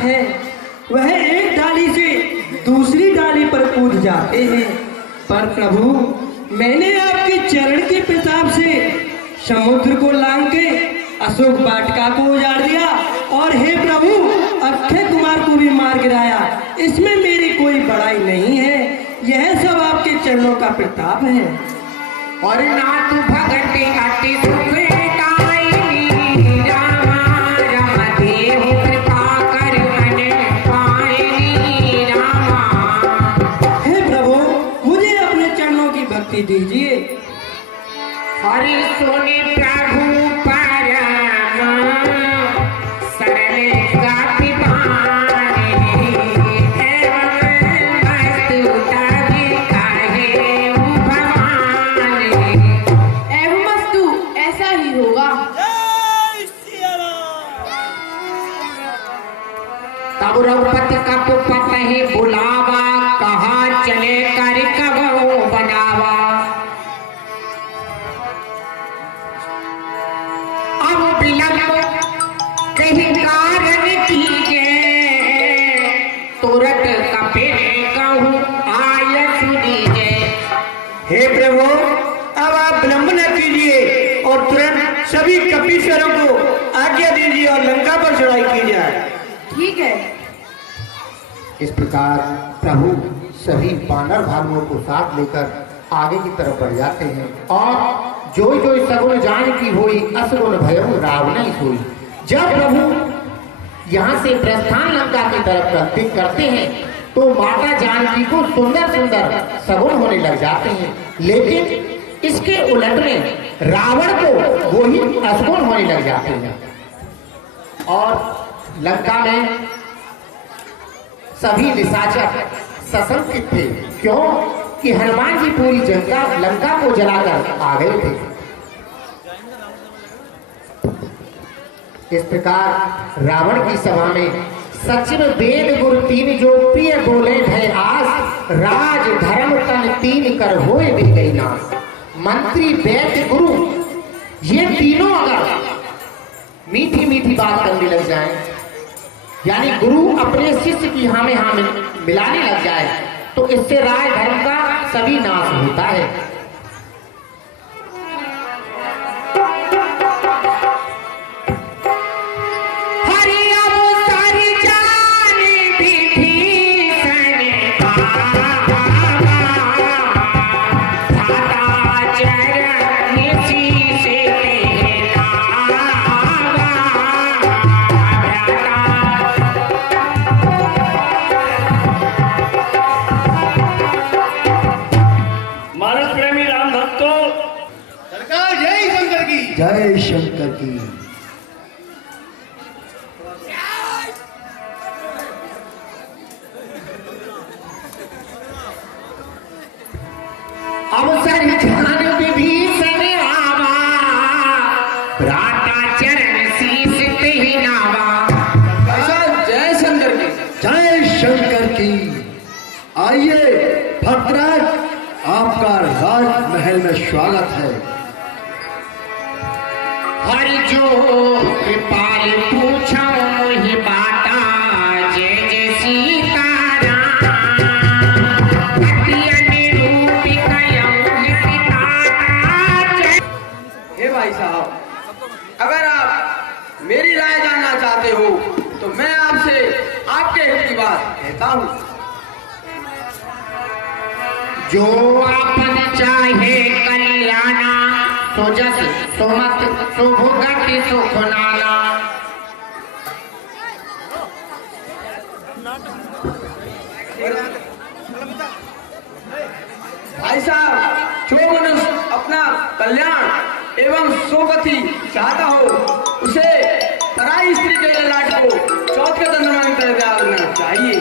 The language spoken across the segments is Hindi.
है, वह एक डाली से दूसरी डाली पर कूद जाते हैं, पर प्रभु मैंने आपके चरण के प्रताप से समुद्र को लांग के अशोक वाटिका को उजाड़ दिया और हे प्रभु अक्षय कुमार को भी मार गिराया। इसमें मेरी कोई बड़ाई नहीं है, यह सब आपके चरणों का प्रताप है। और नाथ भगत अति सुख दीजिए। हरि सोने प्रभु परम सरल गाति बानी एवं वस्तुता भी कहे भगवान। एवं वस्तु ऐसा ही होगा। तब रघुपति का पुपत ही बुलावा, कहा चले कर कबो बनावा। कहीं कारण कीजिए, तुरंत कपिल कहूँ आय सुनीजे। हे प्रभु अब आप विलंब न कीजिए और तुरंत सभी कपीश्वरों को आज्ञा दीजिए और लंका पर चढ़ाई की जाए। ठीक है। इस प्रकार प्रभु सभी वानर भालुओं को साथ लेकर आगे की तरफ बढ़ जाते हैं और जो जो सगुन जान की हुई असगुन भयउ रावण हुई। जब प्रभु यहाँ से प्रस्थान लंका की तरफ करते हैं तो माता जानकी को सुंदर सुंदर सगुन होने लग जाते हैं, लेकिन इसके उलट में रावण को वो ही असगुन होने लग जाते हैं। और लंका में सभी निशाचर सशंकित थे, क्यों कि हनुमान जी पूरी जनता लंका को जलाकर आ गए थे। इस प्रकार रावण की सभा में सचिव वेद गुरु तीन जो प्रिय बोले भय आस, राज धर्म तन तीन कर होए भी गई नाश। मंत्री वैद्य गुरु ये तीनों अगर मीठी मीठी बात करने लग जाएं, यानी गुरु अपने शिष्य की हाँ में मिलाने लग जाए, तो इससे राज धर्म का सभी नाश होता है। जय शंकर की। अवसर ध्यान विभीषण आवा, भ्राता चरण शीस तेहि नावा। जय शंकर की। जय शंकर की। आइए भद्रराज, आपका राजमहल में स्वागत है। हरि जो कृपाल पूछो ही बाता, जय जय सीताराम। हे भाई साहब, अगर आप मेरी राय जानना चाहते हो तो मैं आपसे आपके हित की बात कहता हूँ। जो आपन चाहे कल्याणा, तो जस सुमत शुभ गति सुख नाना। भाई साहब, जो मनुष्य अपना कल्याण एवं सुगति चाहता हो, उसे पराई स्त्री के ललाट को चौथ के चंद्रमा की तरह डालना चाहिए।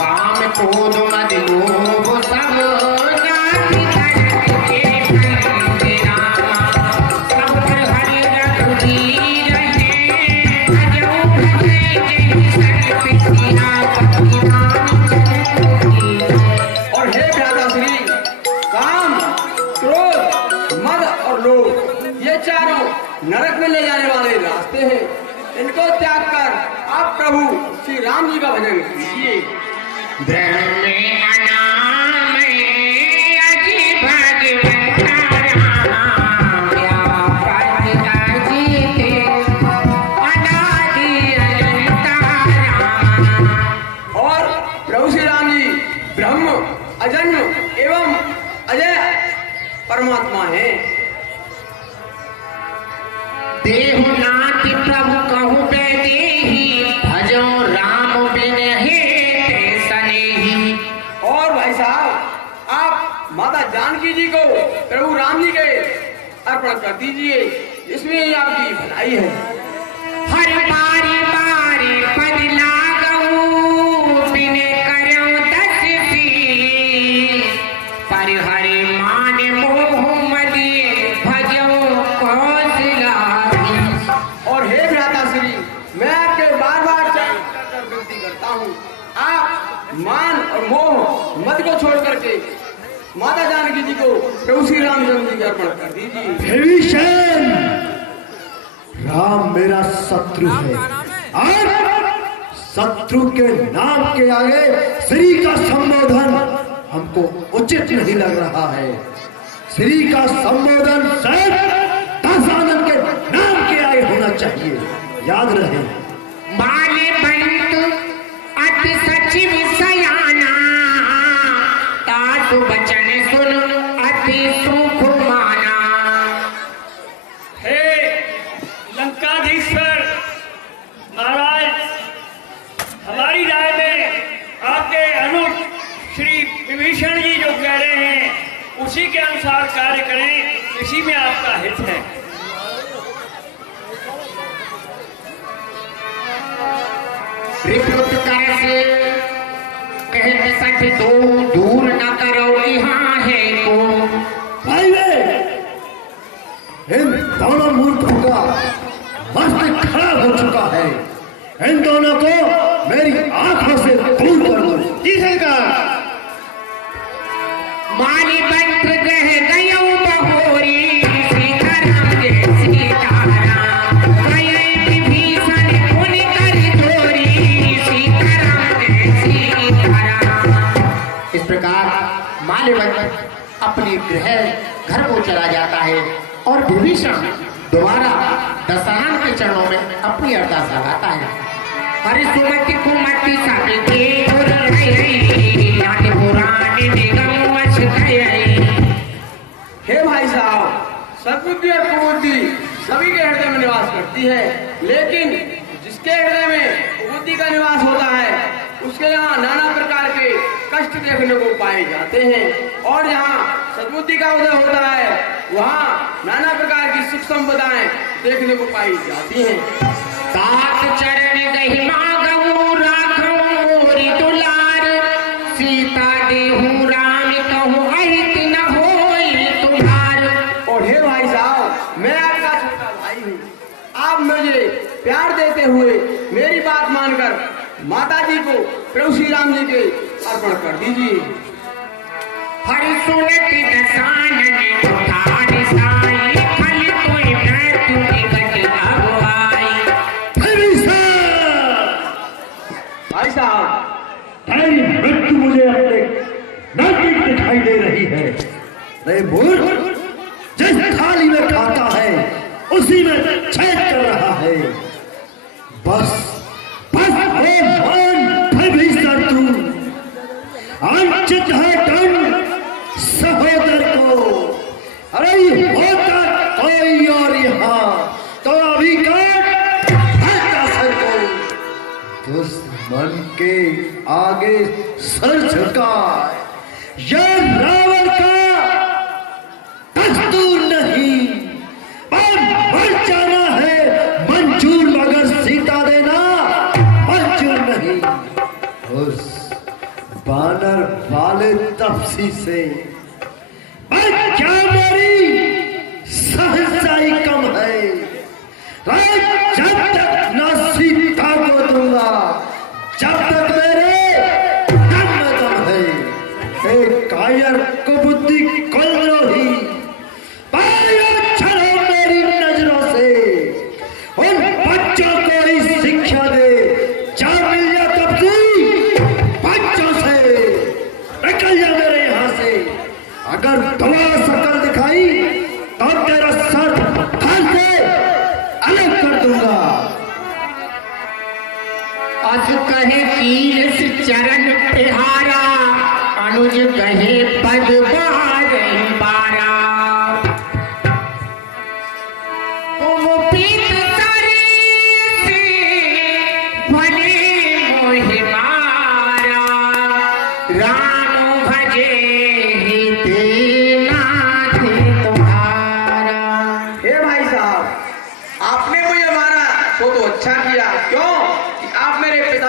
बाम पोद मद लोभ सब Yeah. प्रभु श्री राम जी का भजन कीजिए। ब्रह्म अनाम अजी भगवंता राम, व्यापक अजित अनादि अनंता राम। और प्रभु श्री राम जी ब्रह्म, अजन्म एवं अजय परमात्मा है। देहुनाथ प्रभु कहु बेदेही, भजो राम बिन हेते सनेही। और भाई साहब, आप माता जानकी जी को प्रभु राम जी के अर्पण कर दीजिए, इसमें ही आपकी भलाई है। हर बारी बारी पद लागऊ, बिन करौ दस पीर। पर हरि मान मोह मदि, भजो कौशलाधीश। और हे भ्राता श्री, मैं आपके बार बार चरण कर विनती करता हूँ, आप मान और मोह मद को छोड़ करके माता जानकी जी को प्रभु श्री रामचंद्र जी को अर्पण कर दीजिए। विभीषण, राम मेरा शत्रु है और शत्रु के नाम के आगे श्री का संबोधन हमको उचित नहीं लग रहा है। श्री का संबोधन सिर्फ दशानन के नाम के आगे होना चाहिए, याद रहे। माने बंत अति सचिव सयाना, तातु बचन सुन अति सुख माना। हे लंकाधीश्वर महाराज, हमारी राय में आपके अनुज श्री विभीषण जी जो कह रहे हैं उसी के अनुसार कार्य करें, इसी में आपका हित है। रिपुत कर से कहत सठ दो, दूर न करो यहाँ है को। भाई वे, इन दोनों मूर्खों का मस्त खराब हो चुका है। इन दोनों को मेरी आंखों से दूर कर दो। जी सरकार। मानी बंत कह गयो बहोरी, सीताराम जय सीताराम। कहे विभीषण पुन कर जोरी, सीताराम जय सीताराम। इस प्रकार माल्यवंत अपने गृह घर को चला जाता है और विभीषण दोबारा दशरथ के चरणों में अपनी अरदास लगाता है। हरि सुमति कुमति सब देव रही, नाथ पुराण निगम वश गई। हे भाई साहब, सद्बुद्धि और कुबुद्धि सभी के हृदय में निवास करती है, लेकिन जिसके हृदय में कुबुद्धि का निवास होता है उसके यहाँ नाना प्रकार के कष्ट देखने को पाए जाते हैं, और जहाँ सद्बुद्धि का उदय होता है वहाँ नाना प्रकार की सुख संपदाएं देखने को पाई जाती हैं। तात चरण गहि मागऊ, राखऊ मोरि दुलार। सीता देहु राम कहूँ अहित न होई तुम्हार। और हे भाई साहब, मैं आपका छोटा भाई हूँ, आप मुझे प्यार देते हुए मेरी बात मानकर माता जी को प्रभु श्री राम जी के अर्पण कर दीजिए। हरि सुनति दसानन उठार साई, फल कोई मृत्यु निकट अब आई। भाई साहब, तेरी मृत्यु मुझे अपने नजदीक दिखाई दे रही है। रे मूर्ख, जिस थाली में खाता है उसी में छेद कर रहा है। बस बस हे मान विभीषण, तू अंचित है दंड सहोदर को। अरे होता कोई और यहाँ तो अभी काट सर को। दुश्मन के आगे सर झुकाए यह रावण का दस्तूर नहीं, पर मर जाना है मंजूर, मगर सीता देना मंजूर नहीं। उस बानर वाले तपसी से पर क्या मेरी सहसाई कम है। जब तक न सीता को दूंगा, जब तक मेरे दम में दम है। एक कायर कुबुद्धि कुलद्रोही, छड़ो मेरी नजरों से। उन बच्चों को ही शिक्षा दे, जा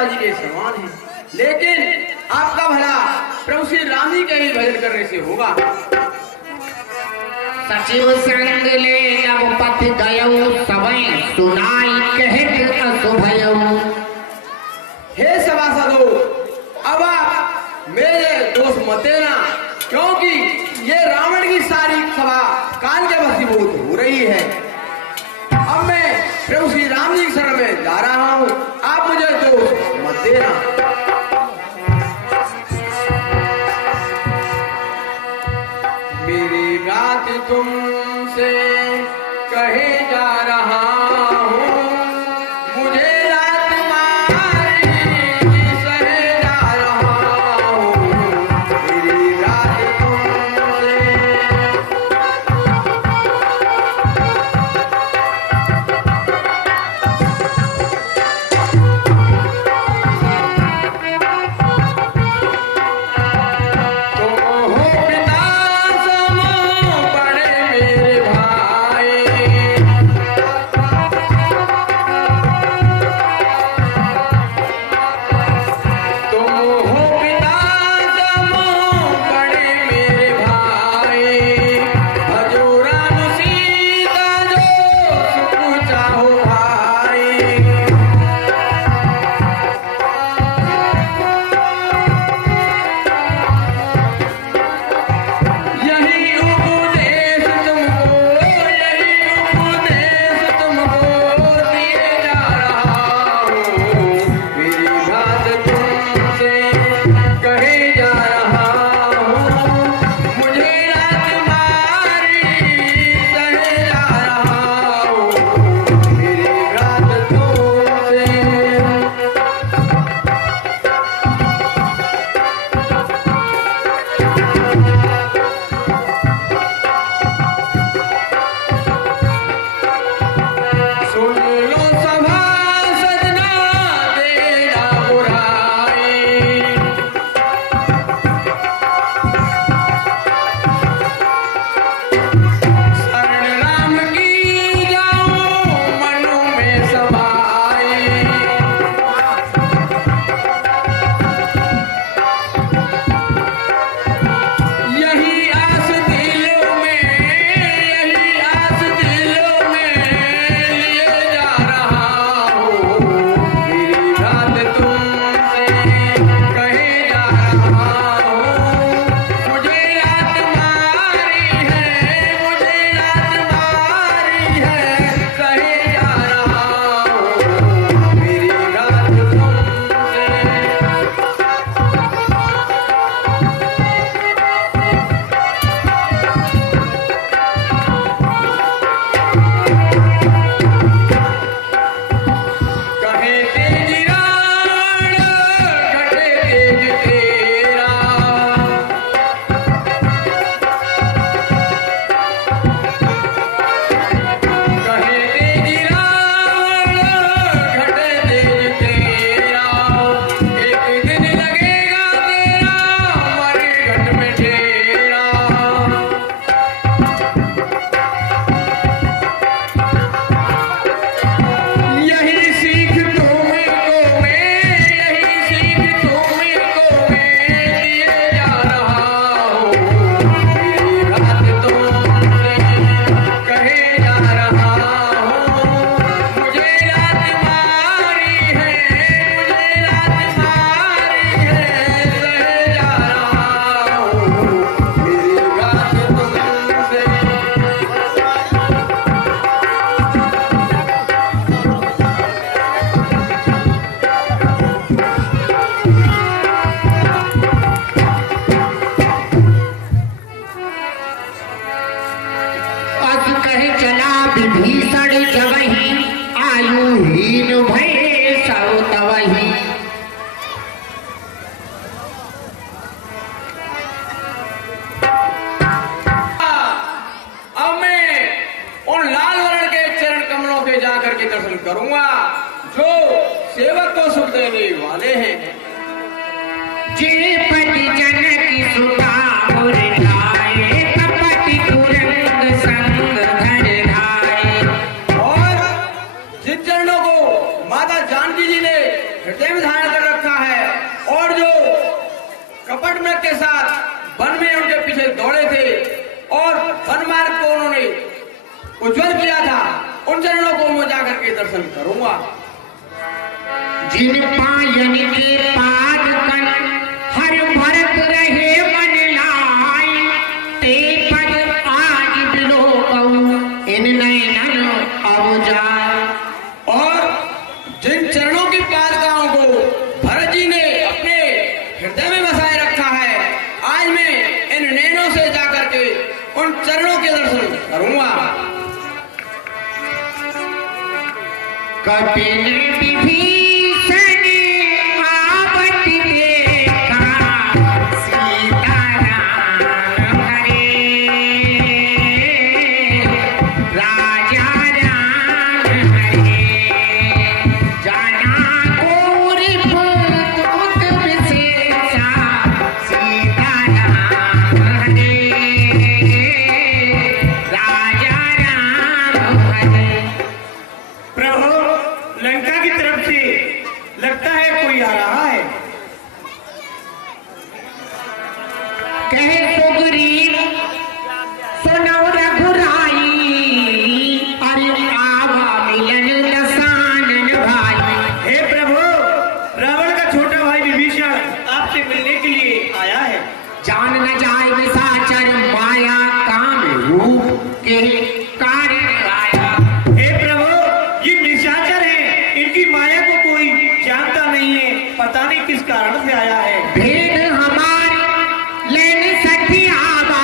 सीता जी के समान हैं, लेकिन आपका भला प्रभु श्री राम जी के ही भजन करने से होगा। सचिव संग ले जब पथ गयो सबई सुनाई कहत असुभयो। हे सभासदों, अब आप मेरे दोष मत देना, क्योंकि ये रावण की सारी सभा कान के वशीभूत हो रही है। अब मैं प्रभु श्री राम जी की शरण में जा रहा हूँ, आप मुझे दोष मत देना। मेरी बात तुमसे कहे जा रहा हूँ, मुझे रात मारी सहे जा रहा हूँ। मेरी रात तुमसे तुम हो पिता सम बड़े मेरे भाई, तुम हो पिता सम बड़े मेरे भाई, भजो राम सीता जो सुख चाहो भाई। यही उपदेश तुमको, यही उपदेश तुमको दिए जा रहा हूँ। मेरी बात तुमसे कहे जा रहा हूँ, मुझे रात मारी सहे जा रहा हूँ। मेरी बात तुमसे सुन लो सभासद ना देना बुराई, शरण राम की जाऊं मनु में समाई। यही आस दिलों में, यही आस दिलों में लिए जा रहा हूँ। मेरी बात तुमसे कहे जा रहा हूँ, मुझे रात मारी है, मुझे रात मारी है, कहे जा रहा हूँ। मेरी बात तुमसे कहे तेज रावण घटे तेज तेरा, कहे तेज रावण घटे तेज तेरा। एक दिन लगेगा तेरा मरे घट में डेरा। यही सीख तुमको मैं, यही सीख तुमको मैं दिए जा रहा हूँ। मेरी बात तुमसे कहे जा रहा हूँ, मुझे रात मारी है, मुझे रात मारी है, सहे जा रहा हूँ। मेरी बात तुमसे अस कहे चला विभीषण जबहि आयुहीन भय सब तवहि। अब मैं उन लाल वर्ण के चरण कमलों के जाकर के दर्शन करूंगा, जो सेवक को सुख देने वाले हैं। जे पति जनकी सुता मुर लाए, कपति तुरंग संग धर धारे। और जिन चरणों को माता जानकी जी ने हृदय में धारण कर उज्जवल किया था, उन चरणों को मैं जाकर के दर्शन करूंगा। जिन पायन के पाद कन हर भरत रहे मन लाई, ते पद आज बिलो कहूं इन नैनन अब जाए। और जिन चरणों की पादुकाओं को भरत जी ने अपने हृदय में बसाए रखा है, आज मैं इन नैनों से जाकर के उन चरणों के दर्शन करूंगा। कपिल विभीषण आवत देखा, सीताराम हरे राजा राम हरे। जाना कोर पुत विशेषा, सीताराम हरे राजा राम हरे। प्रभु, लंका की तरफ से लगता है कोई आ रहा है। कहे सुग्रीव सुनो रघुराई, अरे आवा मिलन दसानन भाई। हे प्रभु, रावण का छोटा भाई विभीषण आपसे मिलने के लिए आया है। जान न जाए विसाचर माया, काम रूप के कारण आया। हे प्रभु, ये निशाचर है, इनकी माया को कोई जानता नहीं है, पता नहीं किस कारण से आया है। भेद हमारे लेन सखी आवा,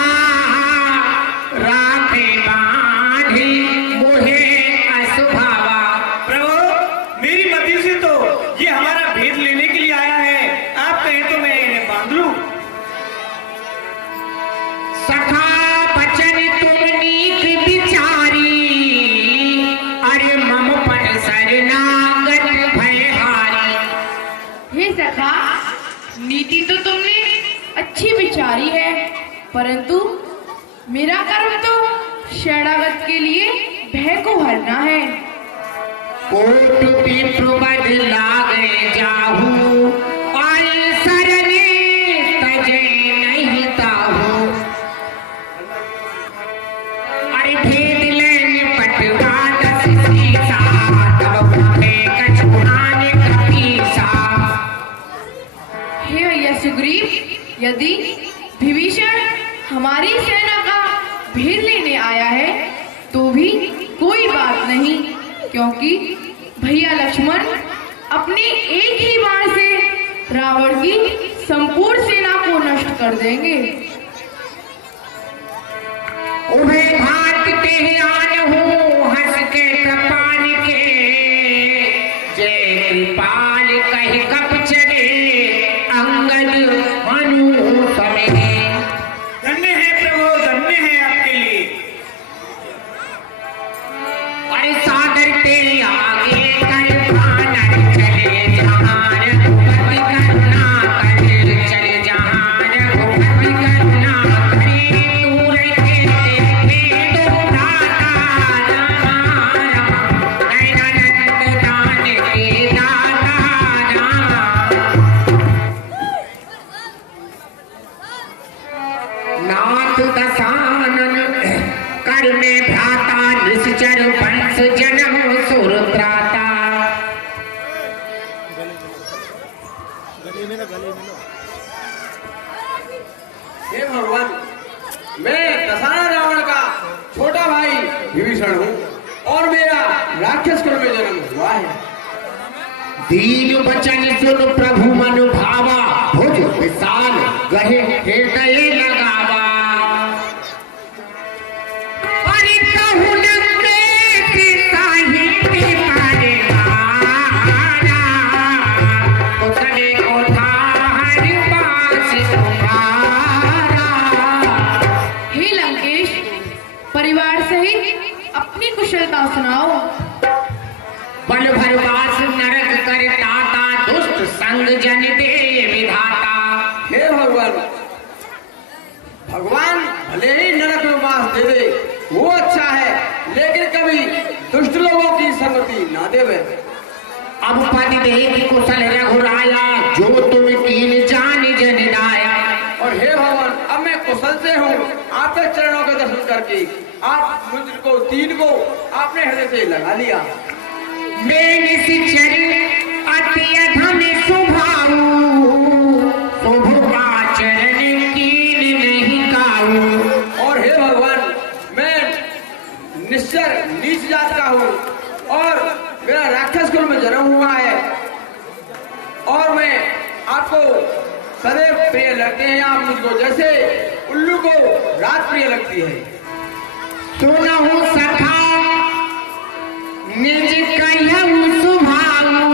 राखे बांधे मोहे असुभावा। प्रभु, मेरी मति से तो ये हमारा भेद लेने के लिए आया है, आप कहें तो मैं इन्हें बांध लूं। सखा बचन तुम नीक विचारी, अरे मम पर शरणागत भयहारी। हे सखा, नीति तो तुमने अच्छी विचारी है, परंतु मेरा कर्म तो शरणागत के लिए भय को हरना है। कोट विप्रबद लागे जाहू, आए सरने तजे नहीं ताहू। अरे भेद लेन पटवा दस सीसा, तब उठे कछुआने कपीसा। हे भैया सुग्रीव, यदि विभीषण हमारी सेना का भेद लेने आया है तो भी कोई बात नहीं, क्योंकि भैया लक्ष्मण अपने एक ही बाण से रावण की संपूर्ण सेना को नष्ट कर देंगे। उभे भात के आन हो, हंस के कृपान के, जय कृपाल कहि कप चले, अंगद मनु समेत। धन्य है प्रभु, धन्य है आपके लिए। अरे सागर तेरे आगे कर बानर चले, जहाँ रघुपति करुणा करे, चले जहाँ रघुपति करुणा करे। तू रखे देखे तो दाता रामा, नैनानंद दान के दाता रामा। नाथ दसानन कर में भ्राता, निश्चर वंश जन्म सुर त्राता। हे भगवान, मैं दशहरा रावण का छोटा भाई विभीषण हूँ और मेरा राक्षस कुल में जन्म हुआ है। दीन वचन सुन प्रभु मन भावा, भुज विशाल गहे हृदय लगावा। अरे कहु न प्रेत साहित्य परिवारा, उतरे उधार पास तुम्हारा। हे लंकेश, परिवार सहित अपनी कुशलता सुनाओ। बल भरवास नरक कर ताता, दुष्ट संग जन दे विधाता। हे भगवान, भगवान भले ही नरक में वास दे दे, वो अच्छा है, लेकिन कभी दुष्ट लोगों की संगति ना देवे। अब पद देख कुशल रघुराया, जो तुम कीन जान जन दाया। और हे भगवान, अब मैं कुशल से हूँ, आपके चरणों के दर्शन करके आप मुद्र को तीन को आपने हृदय से लगा लिया। मैं निश्चर अति अधम स्वभाव, शोभु आचरण कीन नहीं काऊ। और हे भगवान, मैं निश्चर नीच जात का हूँ और मेरा राक्षस कुल में जन्म हुआ है और मैं आपको सदैव प्रिय लगते हैं। आप मुझको जैसे उल्लू को रात प्रिय लगती है। सुनहु सखा निज कहु सुभाऊ,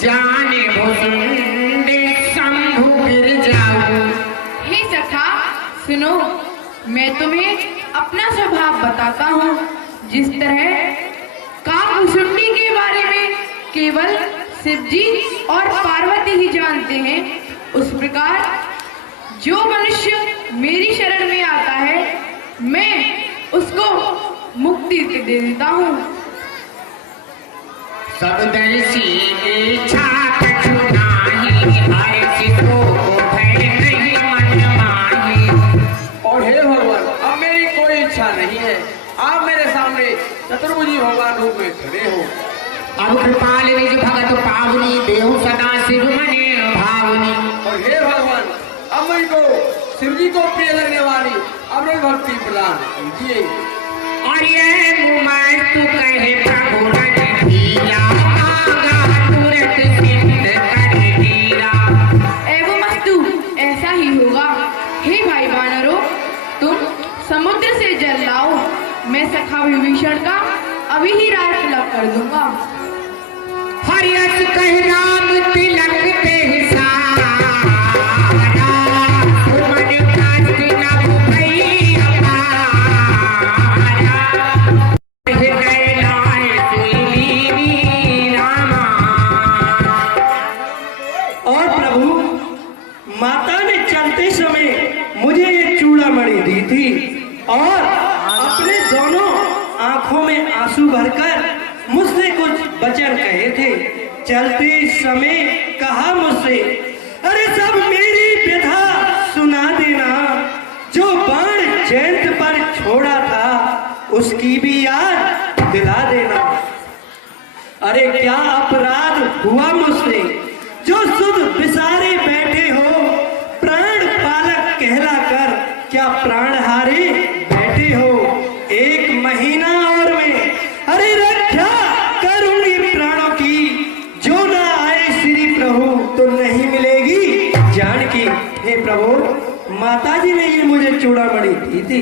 जाने भुसुंड शंभु गिर जाऊ। हे सखा सुनो, मैं तुम्हें अपना स्वभाव बताता हूँ। जिस तरह कामभुसुंडी के बारे में केवल शिव जी और पार्वती ही जानते हैं, उस प्रकार जो मनुष्य मेरी शरण में आता है मैं उसको मुक्ति दे देता हूँ। सब दर्शी इच्छा कछु नाही, हर सिद्धो भय नहीं मन माही। और हे भगवान, अब मेरी कोई इच्छा नहीं है। आप मेरे सामने चतुर्भुजी भगवान रूप में खड़े हो। अब कृपाल निज भगत पावनी, देहु सदा शिव मने भावनी। और हे भगवान, अब मुझको शिव जी को प्रिय लगने वाली अपनी भक्ति प्रदान कीजिए। और ये मुमार तू कहे प्रभु रज धीरा, आगा तुरत सिद्ध कर धीरा। एवं अस्तु, ऐसा ही होगा। हे भाई वानरों, तुम समुद्र से जल लाओ, मैं सखा विभीषण का अभी ही राज तिलक कर दूंगा। हरियस कह राम तिलक ते सारा, सुमन काष्ठ नभ भई अपारा। हृदय लाय सुईली रामा। और प्रभु, माता ने चलते समय मुझे ये चूड़ामणि दी थी और अपने दोनों आंखों में आंसू भरकर मुझसे कुछ वचन कहे थे। चलते समय कहा मुझसे, अरे सब मेरी व्यथा सुना देना, जो बाण जयंत पर छोड़ा था उसकी भी याद दिला देना। अरे क्या अपराध हुआ मुझसे जो सुध विसारे बैठे हो, प्राण पालक कहलाकर क्या प्राण हारे बैठे हो। एक महीना और मैं अरे रक्षा करूंगी प्राणों की, जो ना आए श्री प्रभु तो नहीं मिलेगी जानकी। हे प्रभु, माता जी ने ये मुझे चूड़ामणि दी थी।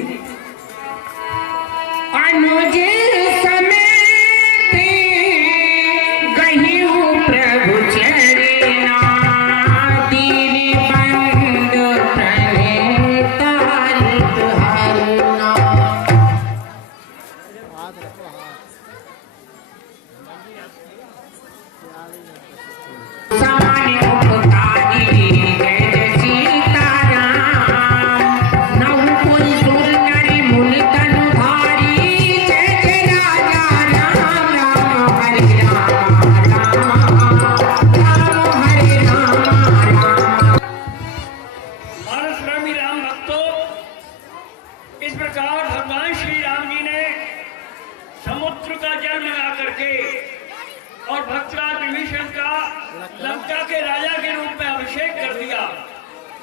अनुज समेत गहिउ प्रभु चरना, दीन बंद प्रणय तारिक हरना। सामान्य उपकारी जय जय सीताराम, नव कोई सुर नरि मुनि तनु धारी। जय जय राजा राम राम हरे राम, राम राम हरे राम राम। मानस रामी राम भक्तों, इस प्रकार भगवान श्री राम जी ने समुद्र का जल मिला करके और भक्तराज विभीषण का लंका के राजा के रूप में अभिषेक कर दिया।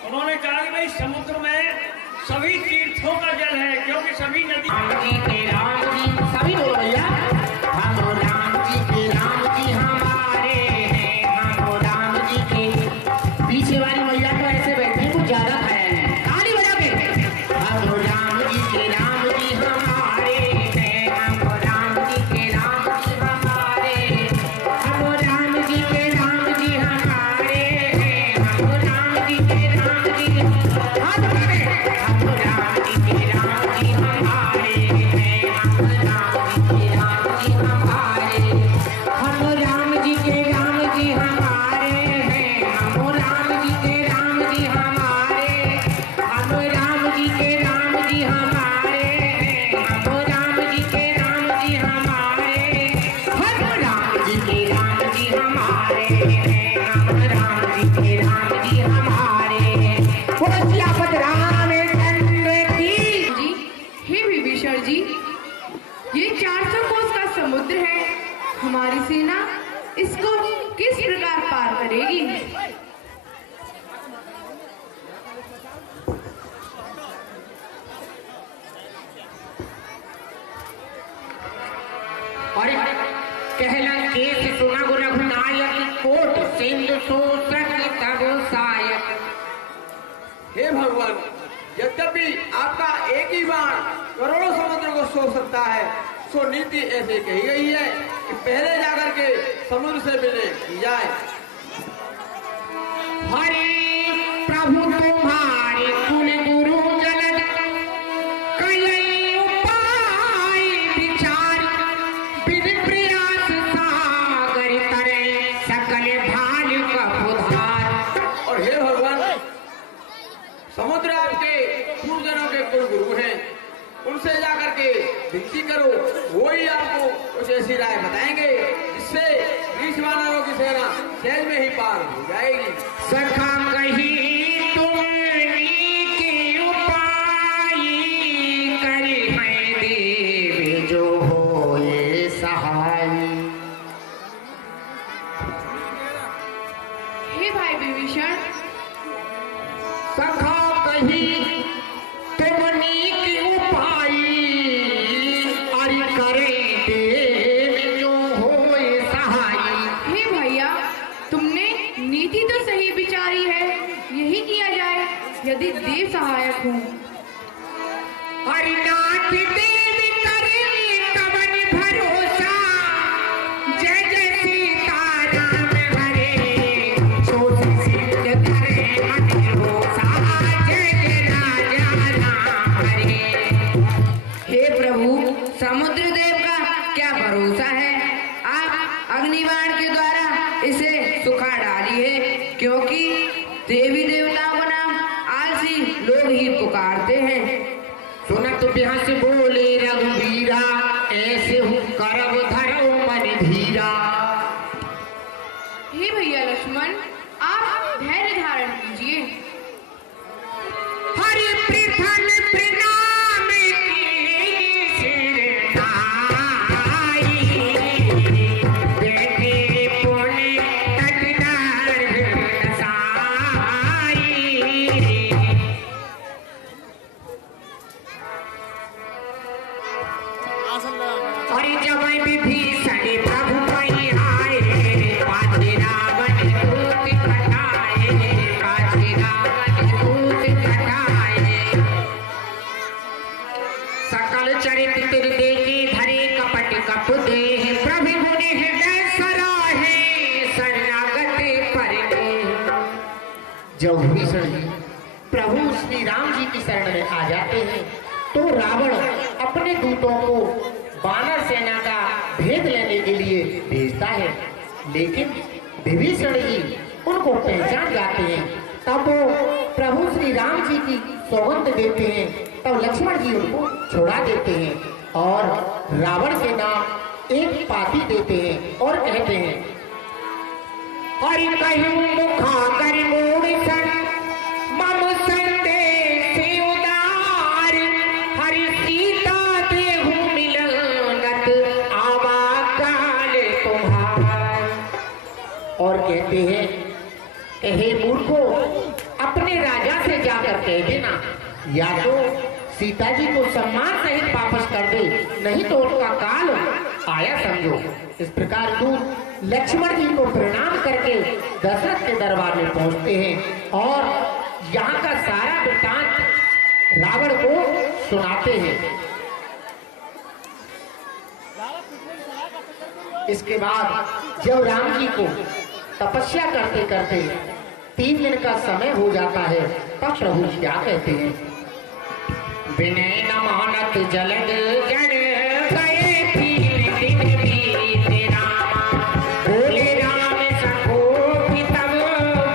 उन्होंने कहा कि भाई समुद्र में सभी तीर्थों का जल है, क्योंकि सभी नदी राम जी सभी बोलो भैया। हम राम जी के राम जी हमारे हैं, हम राम जी के। पीछे वाली मैया तो ऐसे बैठे हैं, कुछ ज्यादा खाया है, ताली बजा के। हम राम जी के राम जी हमारे हैं, हम राम जी के राम जी हमारे हैं, हम राम जी के राम जी हमारे हैं, हम राम जी के राम जी हाथ उठाए, हम राम जी के राम जी हमारे हैं, हम राम जी के राम हे भगवान, यद्यपि आपका एक ही बाण करोड़ों समुद्र को सो सकता है, सो नीति ऐसे कही गई है कि पहले जाकर के समुद्र से विलय की जाए। हरे प्रभु तुम्हारे कुल गुरु जलद कई उपाय विचार बिन प्रयास सागर तरे सकल भाल का उधार। और हे भगवान, समुद्र आपके पूर्वजनों के कुल गुरु हैं, उनसे जाकर के विनती करो, वो ही आपको कुछ ऐसी राय बताएंगे जिससे 20 वानरों की सेना सहज में ही पार हो जाएगी। सखा कही तुमनी के उपाय करे हैं देव जो होए सहाय। हे भाई विभीषण, सखा कही तुमनी के उपाय अरि करे देव जो होए सहाय। हे भैया, तुमने नीति तो सही विचारी है, यही किया जाए यदि देव सहायक हो। हरिनाथ देव करे कवन भरोसा, जय जय सीताराम हरे सोच सिद्ध करे अनिरोसा, जय जय राजा राम हरे। हे प्रभु, समुद्र देव का क्या भरोसा है, आप अग्निबाण के द्वारा इसे सुखा डालिए, क्योंकि देवी देवताओं का नाम आलसी लोग ही पुकारते हैं। सुनत बिहस बोले रघुवीरा, ऐसे हूँ करब धरो मन धीरा। हे भैया लक्ष्मण, आप धैर्य धारण कीजिए। हरि प्रथम प्रणाम की सिर नाई, बैठे पुण्य तट नर साई। हरि जब विभीषण प्रभु पई आए, पाछे रावण दूत कटाए, पाछे रावण दूत कटाए। सकल चरित्र देखे धरे कपट कप दे, प्रभु गुण हृदय सराहे शरणागत पर दे। जब विभीषण जी प्रभु श्री राम जी की शरण में आ जाते हैं तो रावण अपने दूतों को वानर सेना का भेद लेने के लिए भेजता है, लेकिन विभीषण जी उनको पहचान जाते हैं। तब वो प्रभु श्री राम जी की सौगंध देते हैं, तब लक्ष्मण जी उनको छोड़ा देते हैं और रावण के नाम एक पाती देते हैं और कहते हैं, हरि कहूँ मुखा कर मोड़ सन मम संदेश उदार, हरि सीता देहु मिलनत आवा काल तुम्हार। और कहते हैं, हे मूर्खो, अपने राजा से जाकर कह देना, या तो सीता जी को सम्मान सहित वापस कर दे, नहीं तो उनका काल आया समझो। इस प्रकार दूत लक्ष्मण जी को प्रणाम करके दशरथ के दरबार में पहुंचते हैं और यहाँ का सारा वृत्तांत रावण को सुनाते हैं। इसके बाद जब राम जी को तपस्या करते करते 3 दिन का समय हो जाता है, तब प्रभु क्या कहते हैं, विनय न मानत जलद जड़ गए तीन दिन बीते रामा, बोले राम सखो भी तब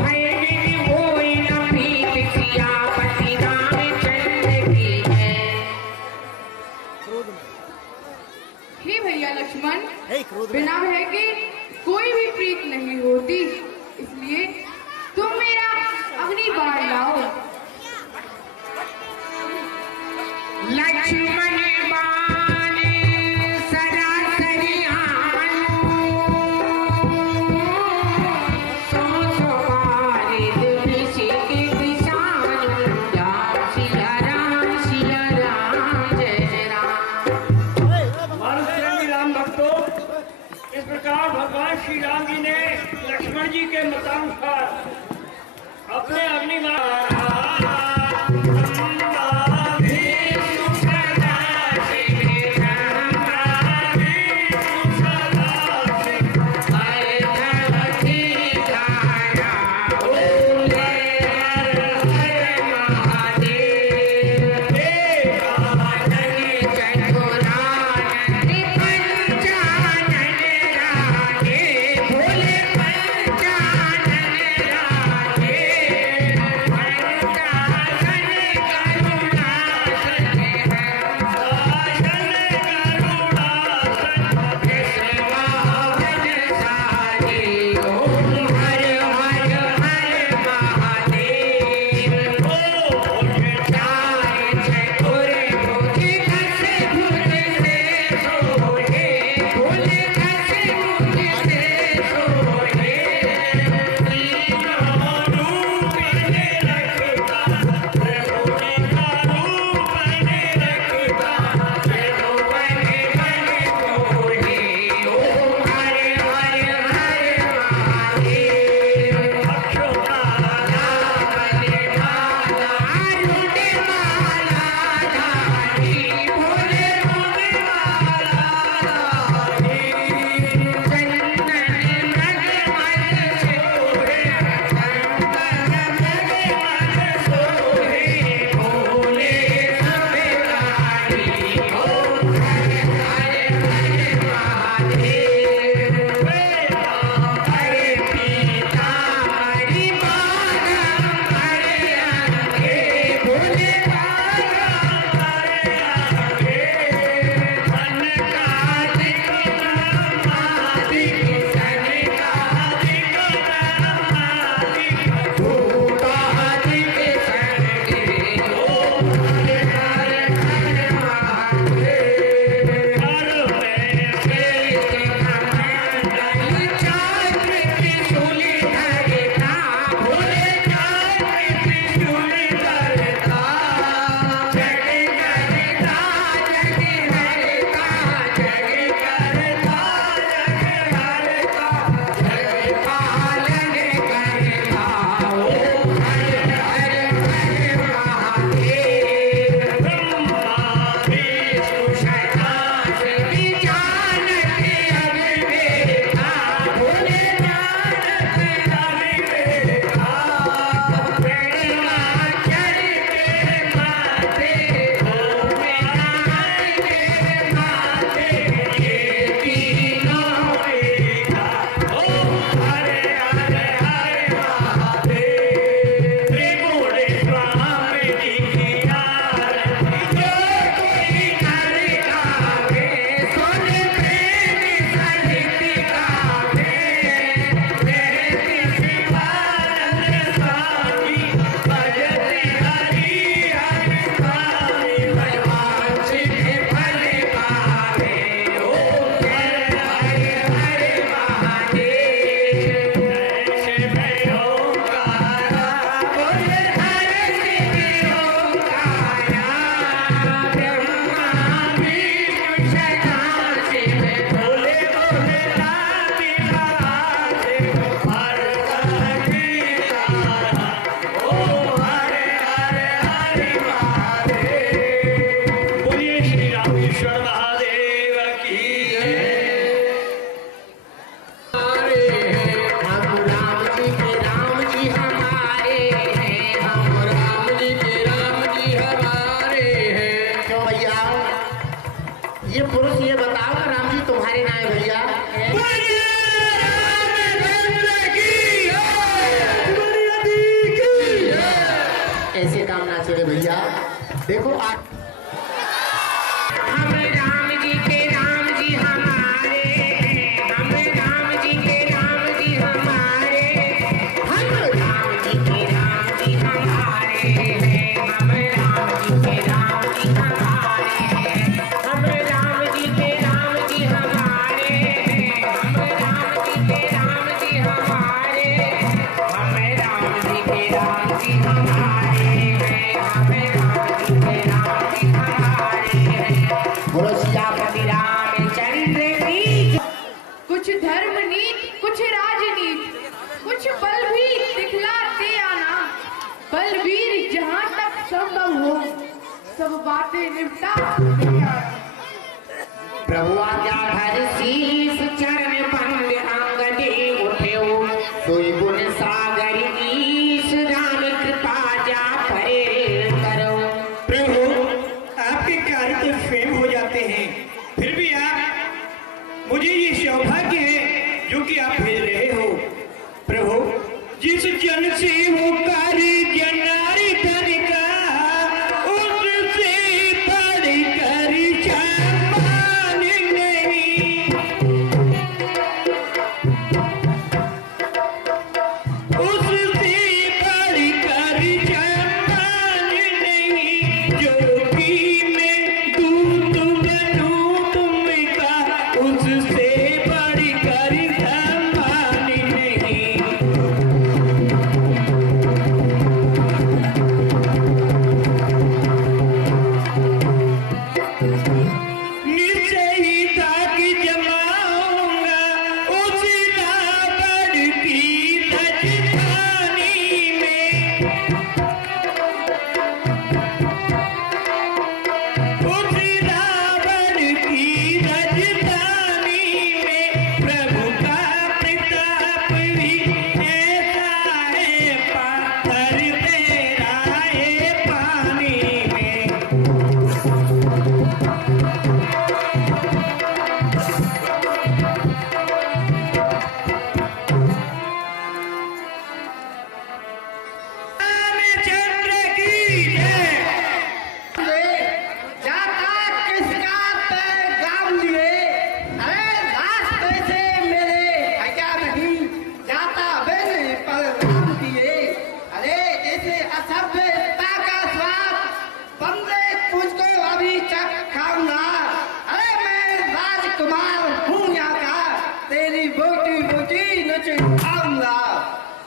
भय दिन होई न प्रीत सियापति रामचंद्र की है। हे भैया लक्ष्मण, बिना भय के कोई भी प्रीत नहीं होती, इसलिए तुम मेरा अग्नि बाण लाओ। लक्ष्मण बाण सरासरी आनु, सो सो बारिद विषित दिशानु, या सिया राम जय जय राम। मानस राम भक्तों, इस प्रकार भगवान श्री राम जी ने लक्ष्मण जी के मतानुसार अपने अग्निबाण देखो हम राम जी के राम जी हमारे हैं, हम राम जी के राम जी हमारे, हम राम जी के राम जी हमारे हैं, हम राम जी के राम जी हमारे हैं, हम राम जी के राम जी हमारे हैं, हम राम जी के राम जी हमारे, हम राम जी के राम जी हमारे हैं, हम राम जी के राम जी हमारे हैं। बोलो सियापति रामचंद्र की जय। कुछ धर्म नीति, कुछ राजनीति, कुछ बल भी दिखलाते आना, बलवीर जहाँ तक संभव हो सब बातें निपटा के आना। प्रभु आज्ञा धर शीस चरण बंद अंगदे उठे सोई गुण सागर ईश राम कृपा जा परे करो। प्रभु आपके कार्य तो स्वयं हो जाते हैं, फिर भी आप मुझे ये सौभाग्य है जो कि आप भेज रहे हो। प्रभु जिस जन से वो कार्य जनारी धन का उससे बढ़कर सम्मान नहीं, उससे बढ़कर सम्मान नहीं, जो कि मैं दूत बनूं तुमका उससे बढ़कर सम्मान नहीं। निश्चय ही ताक जमाऊंगा उस नाबड़ की राजधानी में, उस नाबड़ की राजधानी में प्रभु का प्रताप भी ऐसा है, पाथर तेरा है पानी में। रामचंद्र की जय। जाता किसका पैगाम लिए, अरे रास्ते से मेरे हया नहीं, जाता बिन पैगाम दिए, अरे इसे असभ्यता का स्वाद बंदे तुझको अभी चखाऊंगा, अरे मैं राजकुमार हूँ यहाँ का, तेरी बोटी बोटी नचवाऊंगा।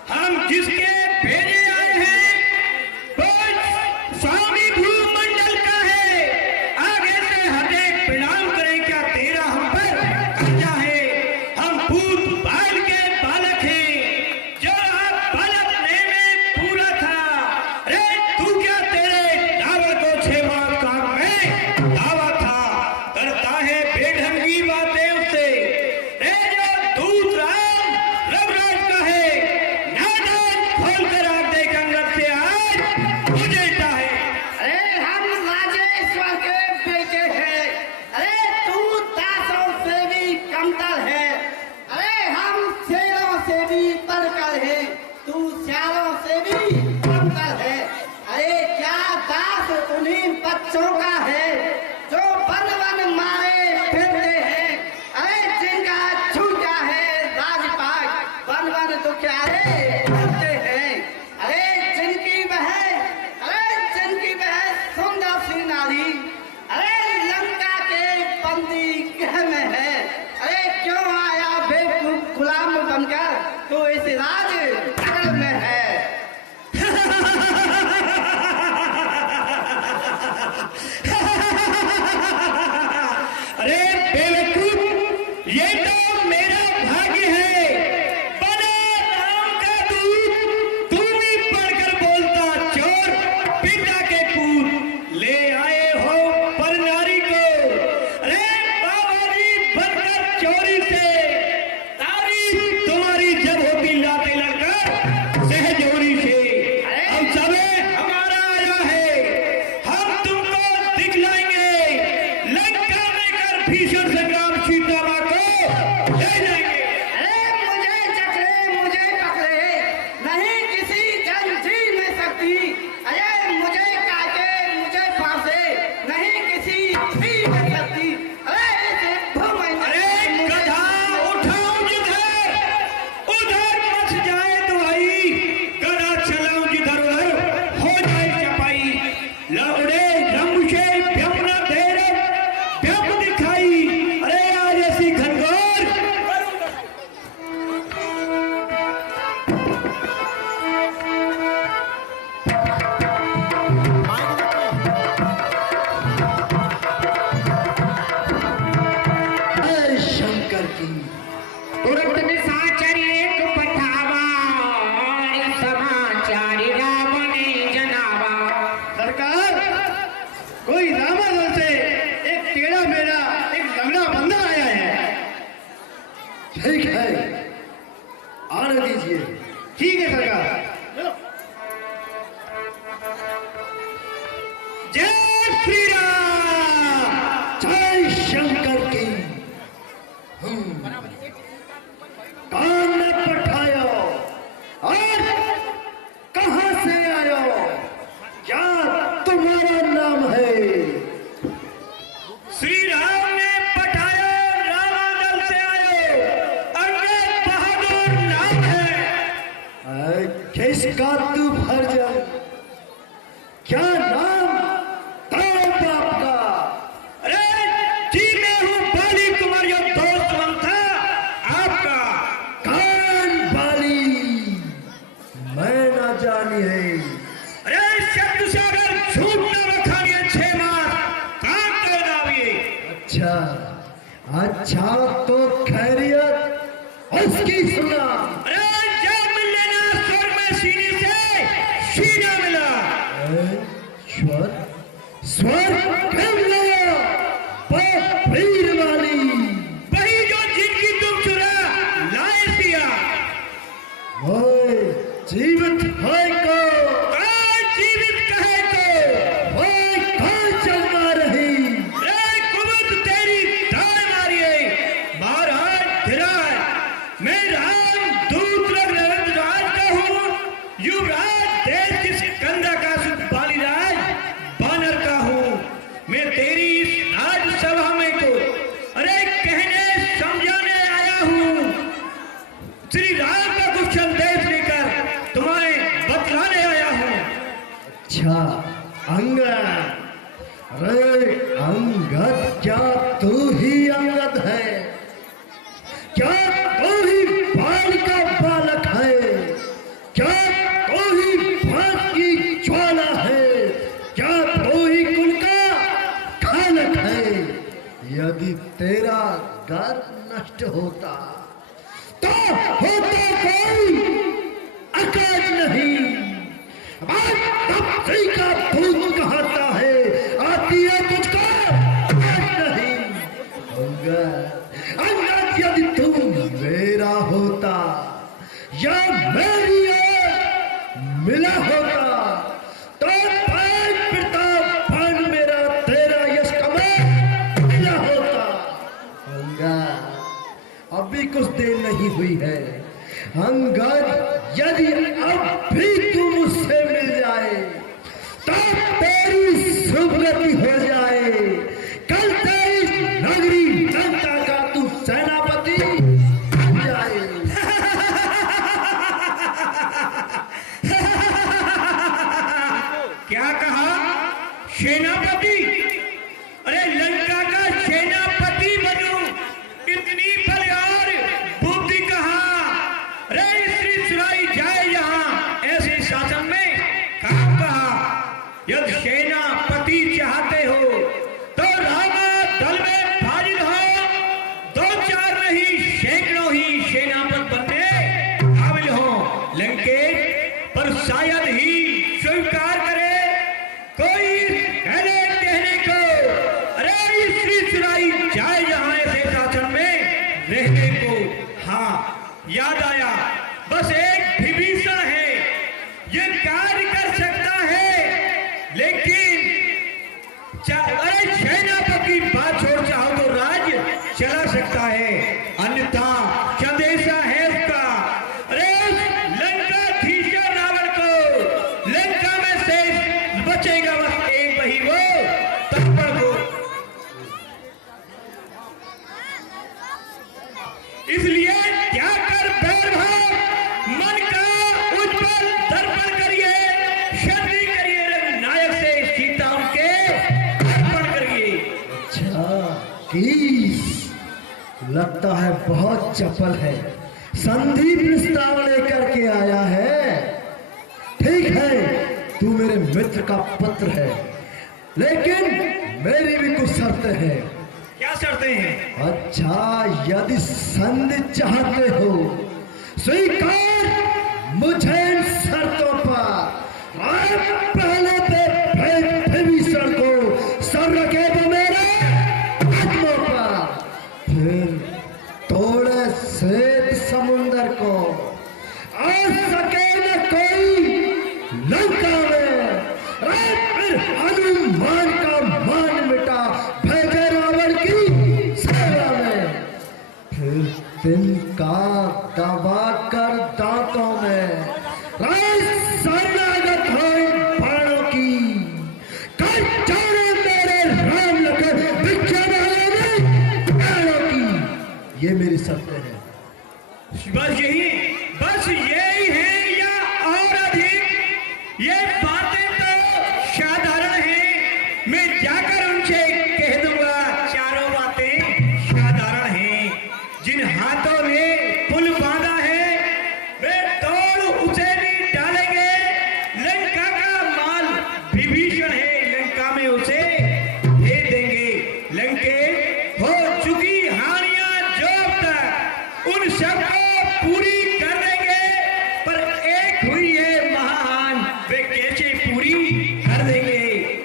हम जिसके भेजे आए हैं वो स्वामी भूमंडल का है, आगे से हृदय प्रणाम करें, क्या तेरा हम पर कर्जा है। हम भूत बाल के बालक हैं, जो आप बालक में पूरा था। अरे तू क्या तेरे दावर को 6 माह का मैं दावा था, करता है बेढंगी बातें उससे। रे जो दूत राम रघुराज का है, नादान खोल कर आप देख अंगद से आज मुझे चाहे। अरे हम राजेश्वर के बेटे हैं, अरे तू दासों से भी कमतर है, अरे हम शेरों से भी बढ़कर है, तू श्यालों से भी कमतर है। अरे क्या दास उन्हीं बच्चों का है जो वन वन मारे फिरते हैं, अरे जिनका छूटा है राजपाट वन वन दुखियारे करते हैं, अरे जिनकी वह सुंदर सी नारी, अरे लंका के बंदी गृह में है, अरे क्यों आया बेवकूफ गुलाम बनकर, तो इस राज नगर में है। जय शंकर की। तुरंत निशाचर एक पठावा, समाचार राम ने जनावा। सरकार, कोई रामादल से एक टेढ़ा मेढ़ा एक लंगड़ा बंदा आया है। ठीक है, आने दीजिए। ठीक है सरकार। जय श्री राम, जय शंकर की। काम में पठायो और कहां से आयो, क्या तुम्हारा नाम है? श्री राम ने पठाया, रामादल से आयो, अंगद बहादुर नाम है। किसका तू भरजन, क्या नाम तेरे बाप का? अरे जी मैं हूँ बाली कुमार, जो दोस्त बनता आपका। कान बाली, मैं ना जानी है। अरे शब्द से अगर झूठ न बखानिए 6 मास काम कर दाविए। अच्छा अच्छा, तो खैरियत उसकी सुना। अरे जब मिलने ना स्वर में सीने से सीना मिला। स्वर स्वर कब लिया? वीर वाली, वही जो जिनकी तुम चुरा लाए दिया। ओए जीवित है को, जीवित कहे तो ओए कहाँ चलना रही? रे कुबत तेरी दाल मारिए, महाराज धीराज, मैं राम दूत राज का हूँ, युवराज देश की सिकंदर का सुख बालीराज बानर का हूँ। मैं तेरी इस राजसभा में को अरे कहने समझाने आया हूँ। श्री राम का कुछ संदेश लेकर तुम्हें बतलाने आया हूँ। अच्छा अंगद, अरे अंगद, क्या तू ही अंगद है? क्या तू ही बाल का बालक है? क्या तू ही भात की ज्वाला है? क्या तू ही कुल का खालक है? यदि तेरा घर नष्ट होता तो होता कोई अकाज नहीं। तपसी का भूत कहता है, आती है तुझको आज नहीं। अंगद, यदि तुम मेरा होता या मेरी ओर मिला होता तो पांच प्रताप पान मेरा तेरा यश कमल मिला होता। अंगद, अभी कुछ देर नहीं हुई है। अंगद, यदि अब भी तू मुझसे मिल जाए तो तेरी सुभगति हो जाए। कल तेरी नगरी लंका का तू सेनापति बन जाए। क्या कहा? सेनापति? अरे लंका का सेनापति बनूं, इतनी बल और बुद्धि कहाँ? अरे श्री सुराई जाए यहाँ ऐसे शासन में काम कहा। यदि सेनापति चाहते हो तो रामा दल में फाजिल हो, 2-4 नहीं सैकड़ों ही सेनापति बनने काबिल हो लंकेश, पर शायद ही स्वीकार करे कोई कहने को। अरे श्री सुराई जाए यहाँ ऐसे शासन में रहने को। हाँ याद आया, बस एक विभीषण है, ये कार्य कर सकता है, लेकिन अरे सेनापति बात छोड़ चाहो तो राज चला सकता है, अन्यथा चंदेशा है उसका। अरे लंका धीशा रावण को लंका में से बचेगा बस एक वही वो तत्पर को। इसलिए क्या कर बैर भाव मन का उज्जवल दर्पण करिए, शक्ति करिए, नायक से सीता उनके अर्पण करिए। अच्छा, किस लगता है बहुत चपल है, संधि प्रस्ताव लेकर के आया है। ठीक है, तू मेरे मित्र का पुत्र है, लेकिन मेरी भी कुछ शर्तें हैं। क्या शर्तें हैं? अच्छा, यदि संधि चाहते हो स्वीकार मुझे इन शर्तों पर। पहले तो विभीषण को सर रखे तो मेरे आत्मा पर, फिर तोड़े श्वेत समुंदर को, आ सके न कोई लंका में, फिर हनुमान का मान मिटा भेजे रावण की सेना में, फिर तिनका दबा कर दांतों में शरणागत हो बाणों की, कर जाने मेरे राम लखन भिक्षा मांगे बाणों की। ये मेरी शर्तें हैं। बस यही है या और अधिक? ये बातें तो साधारण हैं, मैं जाकर उनसे कह दूंगा। चारों बातें साधारण हैं। जिन हाथों में पुल बांधा है वे तोड़ उसे भी डालेंगे। लंका का माल विभीषण है, लंका में उसे दे देंगे। लंके हो चुकी हानियां जो अब तक, उन सबको पूरी कर देंगे। पर एक हुई है महान, वे कैसे पूरी कर देंगे?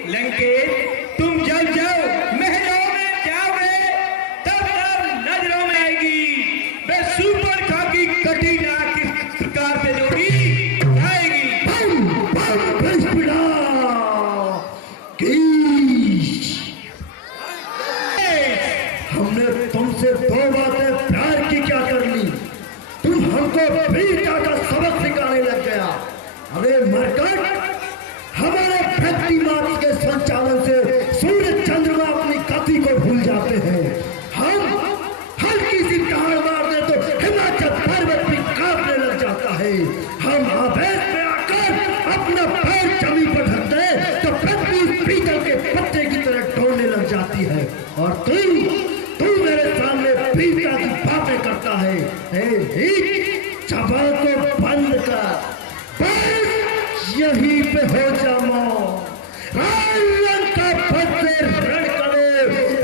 लंके तुम जब जाओ महलों में जाओगे तब नजरों में आएगी वे सूर्पणखा की कटीना किस प्रकार से जोड़ी जाएगी। हमने तुमसे दो बातें प्यार की क्या करनी, तुम हमको वीरता का सबक सिखाने लग गया। अरे मरकट, हमारे व्यक्ति मात्र के संचालन से सूर्य चंद्रमा अपनी गति को भूल जाते हैं। हम हल्की सी दहाड़ मार दे तो हिमाचल पर्वत भी कांपने लग जाता है। हम आवेश में आकर अपना पैर जमीन पर धरते तो पृथ्वी पीतल के पत्ते की तरह डोलने लग जाती है। और तू मेरे सामने वीरता की बातें करता है। जबान को बंद कर, बस यहीं पे हो जा मौत। लंका बदले रण करे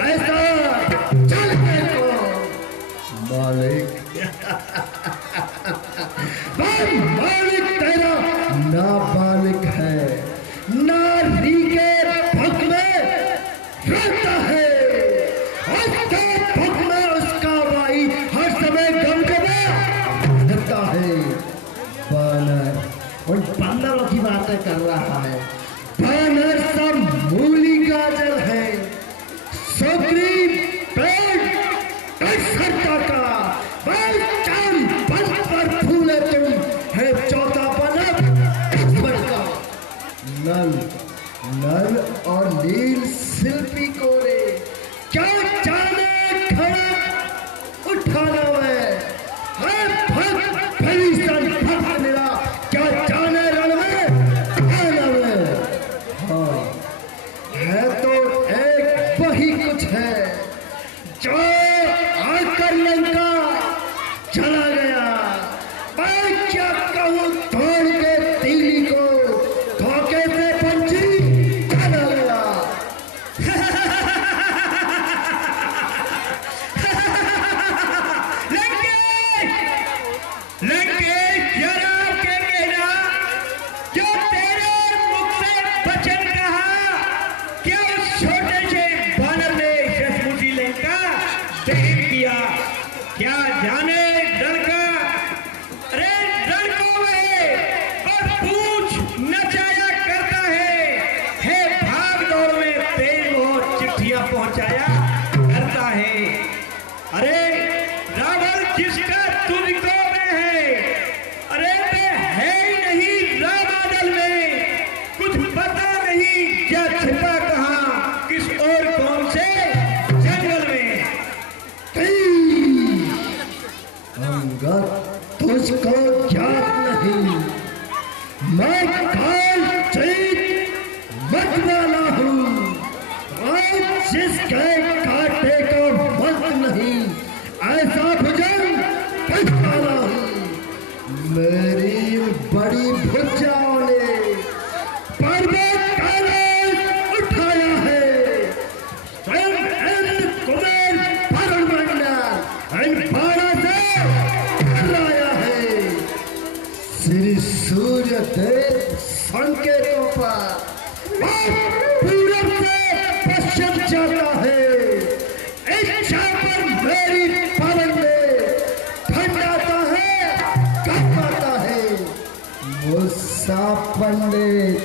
ऐसा चलने को मालिक। मालिक तेरा नाबालिग है, नारी के भक्त में रहता है, उसके भक्त में उसका भाई हर समय गमगमा रहता है। बानर उन बंदरों की बातें कर रहा है। बानर सब मूली गाजर है, सुग्रीव पेड़ सरका का, चांद बंद पर फूले तुम है चौथा बनब का। नल और नील शिल्पी कोरे क्या जाने खड़ा उठाना है। भक्त मिला क्या जाने रण में आना है। हाँ, है तो एक वही कुछ है जो आकर लंका चला गया। मैं क्या कहूँ, तोड़ के तीली को धोखे से पंछी चला गया। लंके जरा के कहना, जो तेरे मुख से वचन कहा, क्या उस छोटे से बानर ने सचमुची लंका दहन किया? क्या जाने लड़का, अरे लड़कों में और पूछ नचाया करता है भाग दौड़ में तेज वो चिट्ठियां पहुंचाया करता है। अरे रावण जिसका तुझको में है, अरे मैं है ही नहीं रामादल में, कुछ पता नहीं क्या छिपा कहाँ किस और कौन से जंगल में। अंगद तुझको ज्ञात नहीं, मैं काल चैत मत वाला हूँ। जिसके काटे को मत नहीं, ऐसा भुजन पछताना हूँ। मेरी बड़ी भुजाओं ने पर पूरब से पश्चिम जाता है। इच्छा पर मेरी पवन में ठंडाता है, कमाता है मुस्सा पंडित।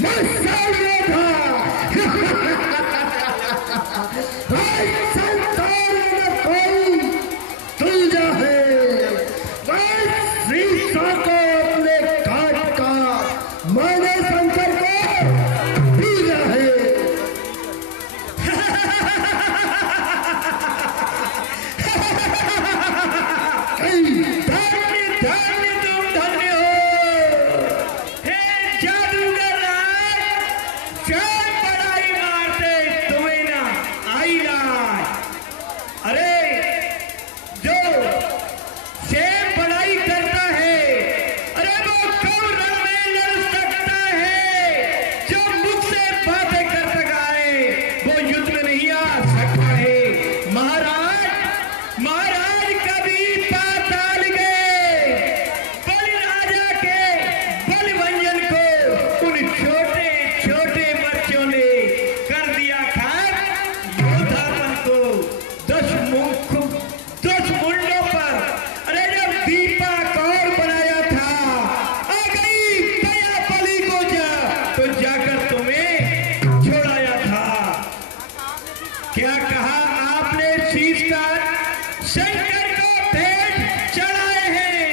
मुस्सा योद्धा संसार में कोई तुलजा है। मैं शीशा को अपने काट का मैंने शंकर को पूजा है। धन्य तुम धन्य हो हे जादूगर राज, क्या बड़ाई मारते तुम्हें ना आई राज। अरे जो शेर बड़ाई करता है, अरे वो कब रण में लड़ सकता है। जो मुख से बातें कर सका है वो युद्ध में नहीं आ सकता है। महाराज महाराज कभी पाताल गए, बलि राजा के बल भंजन को उन छोटे छोटे बच्चों ने कर दिया खाक। योद्धापन को 10 मुंडों पर, अरे जब दीपा कौर बनाया था, आ गई दया बलि को तो जाकर तुम्हें छोड़ाया था। क्या कहा आपने? शीश का शंकर को भेंट चढ़ाए हैं,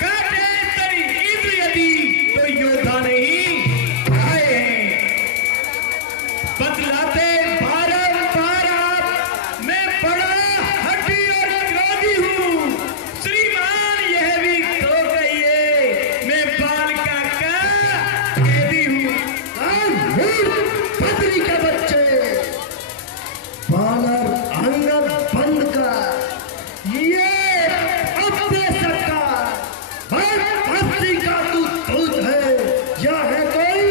काटे तरी इंद्र यदि तो योद्धा नहीं आए हैं। बतलाते बारंबार आप, मैं बड़ा हठी और क्रोधी हूँ। श्रीमान यह भी तो कहिए, मैं बाल का कैदी हूँ। बद्री के बच्चे बानर अंगद बंद कर, ये अपने सरकार भक्ति का तू दूत है या है कोई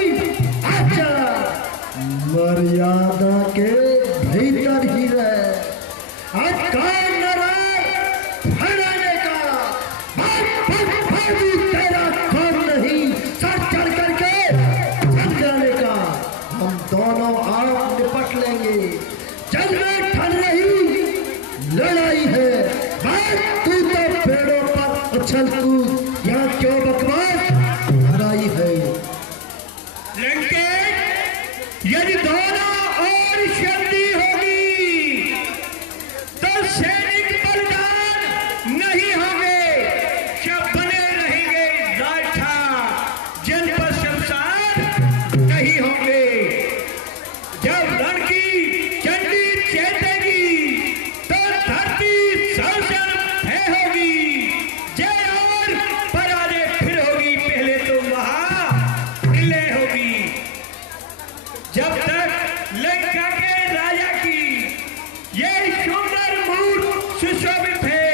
आचार। मर्यादा के भीतर ही रहे, अधिकार न रहे फैलाने का। भी तेरा काम नहीं सर चढ़ करके समझाने का। हम दोनों आप निपट लेंगे, जल में ठन रही लड़ाई है। बात तू तो पेड़ों पर उछल कूद, यहाँ क्यों बकवास लड़ाई है। लंकेश, यदि दोनों और शक्ति होगी तो सैनिक बलिदान नहीं होंगे, सब बने रहेंगे राठा, जनपद शमशान नहीं होंगे। जब रण की चंडी चेतेगी तो धरती सौसन होगी, जय और पराजय फिर होगी। पहले तो वहां विलय होगी। जब तक लंका के राजा की ये सुंदर मूर्त सुशोभित है,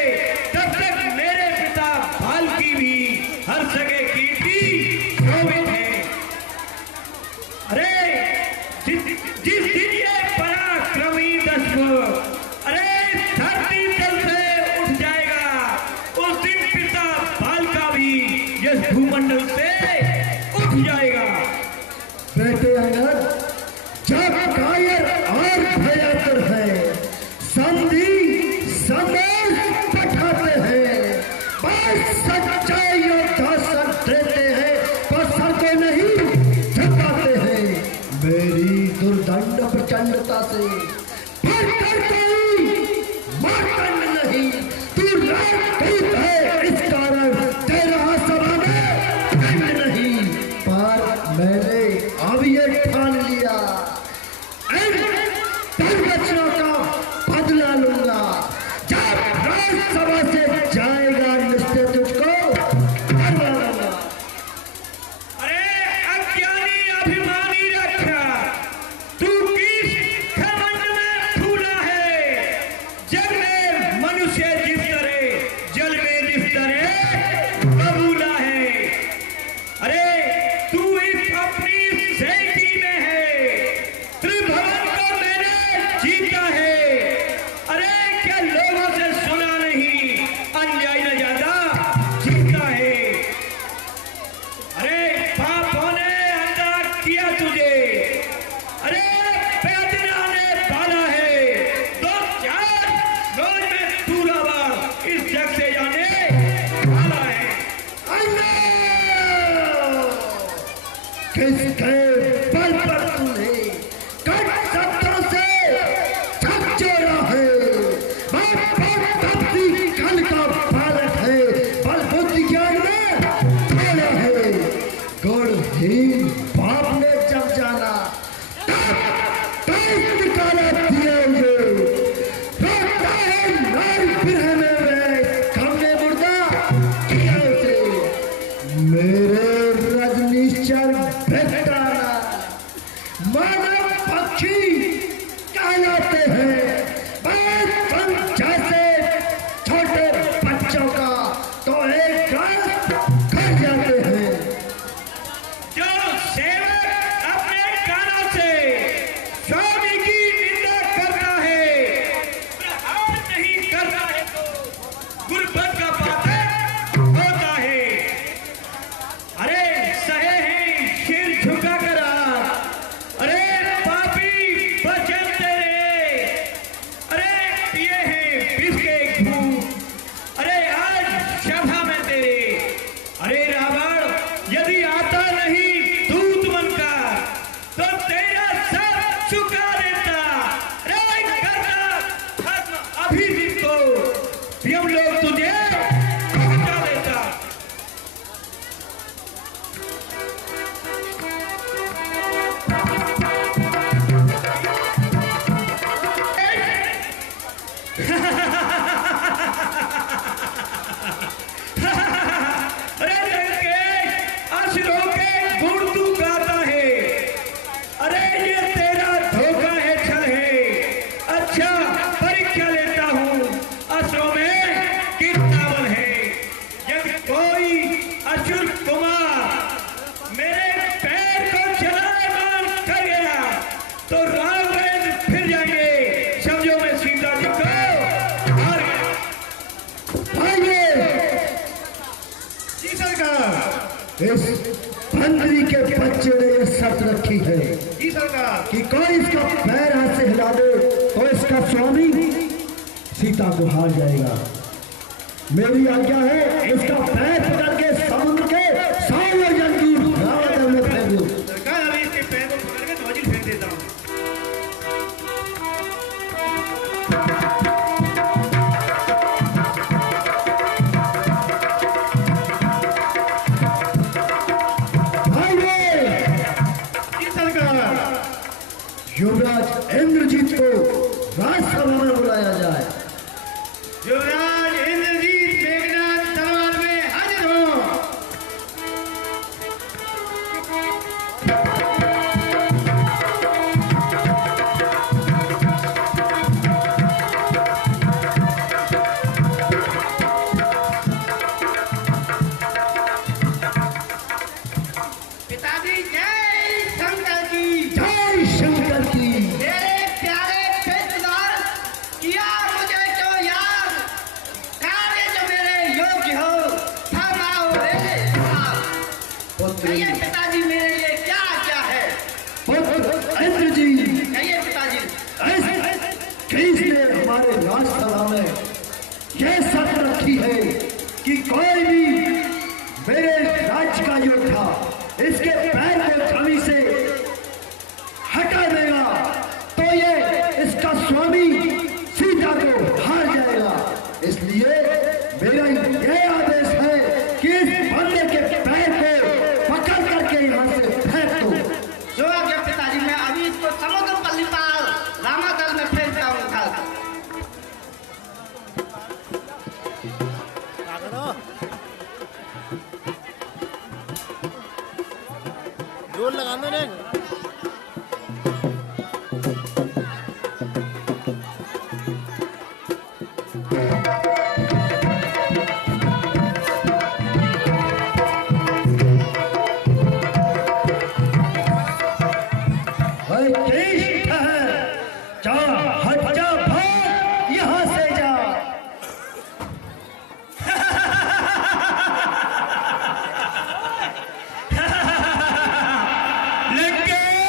तब तक मेरे पिता भाल की भी हर जगह कीर्ति शोभित है। अरे जिस दिन ये पराक्रमी दस्यु, अरे धरती तल से उठ जाएगा, उस दिन पिता भाल का भी इस भूमंडल से उठ जाएगा। बेटे अंगद, जब कायर और भयंकर है, संधि संदेश पठाते हैं। बस सच्चाई योद्धा सर देते हैं, पर सर को नहीं झुकाते हैं। मेरी दुर्दंड प्रचंडता से फिर करते मार्तंड नहीं। तू राजदूत है, इस कारण तेरा सभा में दंड नहीं। पर मैंने अब ये ठान लिया किसके बल पर तूने कट शब्दों से छक जोड़ा है। मैं बहुत तपती कल का बालक है, बल बुद्धि ज्ञान में थोड़ा है। गुणहीन बाप ने जब जाना तब निकाला दिए हुए। रोता है नारी फिर में हमने मुर्दा किया उसे। मेरे रजनीश्वर बेटाना मानव पक्षी कहलाते हैं। बचपन जैसे छोटे बच्चों का तो एक कर जाते हैं। जो सेवक अपने कानों से स्वामी की निंदा करता है, प्रहार नहीं करता है तो गुरबत का पात्र होता है। अरे सहे हैं सिर झुका कर आप, अरे पापी बचन तेरे, अरे पिए हैं विष के घूंट, अरे आज सभा में तेरे। अरे रावण यदि आता नहीं दूत बनकर तो तेरा सर चुका देता। रे करता खत्म अभी दिन को भी हम लोग तुझे पहुंचा देता। अरे लंकेश असुरों के गुण तू गाता है। अरे ये तेरा धोखा है, छल है। अच्छा परीक्षा लेता हूँ असुरों में कितना बल है। यदि कोई असुर कुमार मेरे पैर को चलायमान कर गया तो रावण फिर जाएंगे। समझो मैं सीता जी को हार गया। जी सरकार, इस बंदरी के बच्चे ने यह शर्त रखी है जी सरकार। कि कोई इसका पैर हाथ से हिला दे तो इसका स्वामी सीता को हार जाएगा। मेरी आज्ञा है इसका पैर पकड़ के समुद्र के सामने जल्दी रावण में फेंक दो। सरकार अभी इसके पैर को पकड़ के ध्वजी फेंक देता हूँ। युवराज इंद्रजीत को राजसभा में बुलाया जाए। युवराज इंद्रजीत मेघनाथ दरबार में हाजिर हो। पिताजी जय शंकर की। जय शंकर की। मेरे प्यारे पेटदार किया मुझे जो याद, कार्य जो मेरे योग्य हो फरमाओ रे साहब। कहिए पिताजी मेरे लिए क्या क्या है। इंद्र जी, कहिए पिताजी। इसने हमारे राजसभा में यह शर्त रखी है कि कोई भी मेरे राज्य का योद्धा इसके पैर को छवि से हटा देगा तो ये इसका स्वामी सीता को हार जाएगा। इसलिए मेरा यह आदेश है कि इस बंदे के पैर को पकड़ करके यहाँ से फेंक दो। जो आज्ञा पिताजी, मैं अभी इसको समुद्र पल्लीपाल रामादल में फेंकता हूँ उठा कर। जोर लगाना नहीं। जा हट जा, भाग यहाँ से जा। लंकेश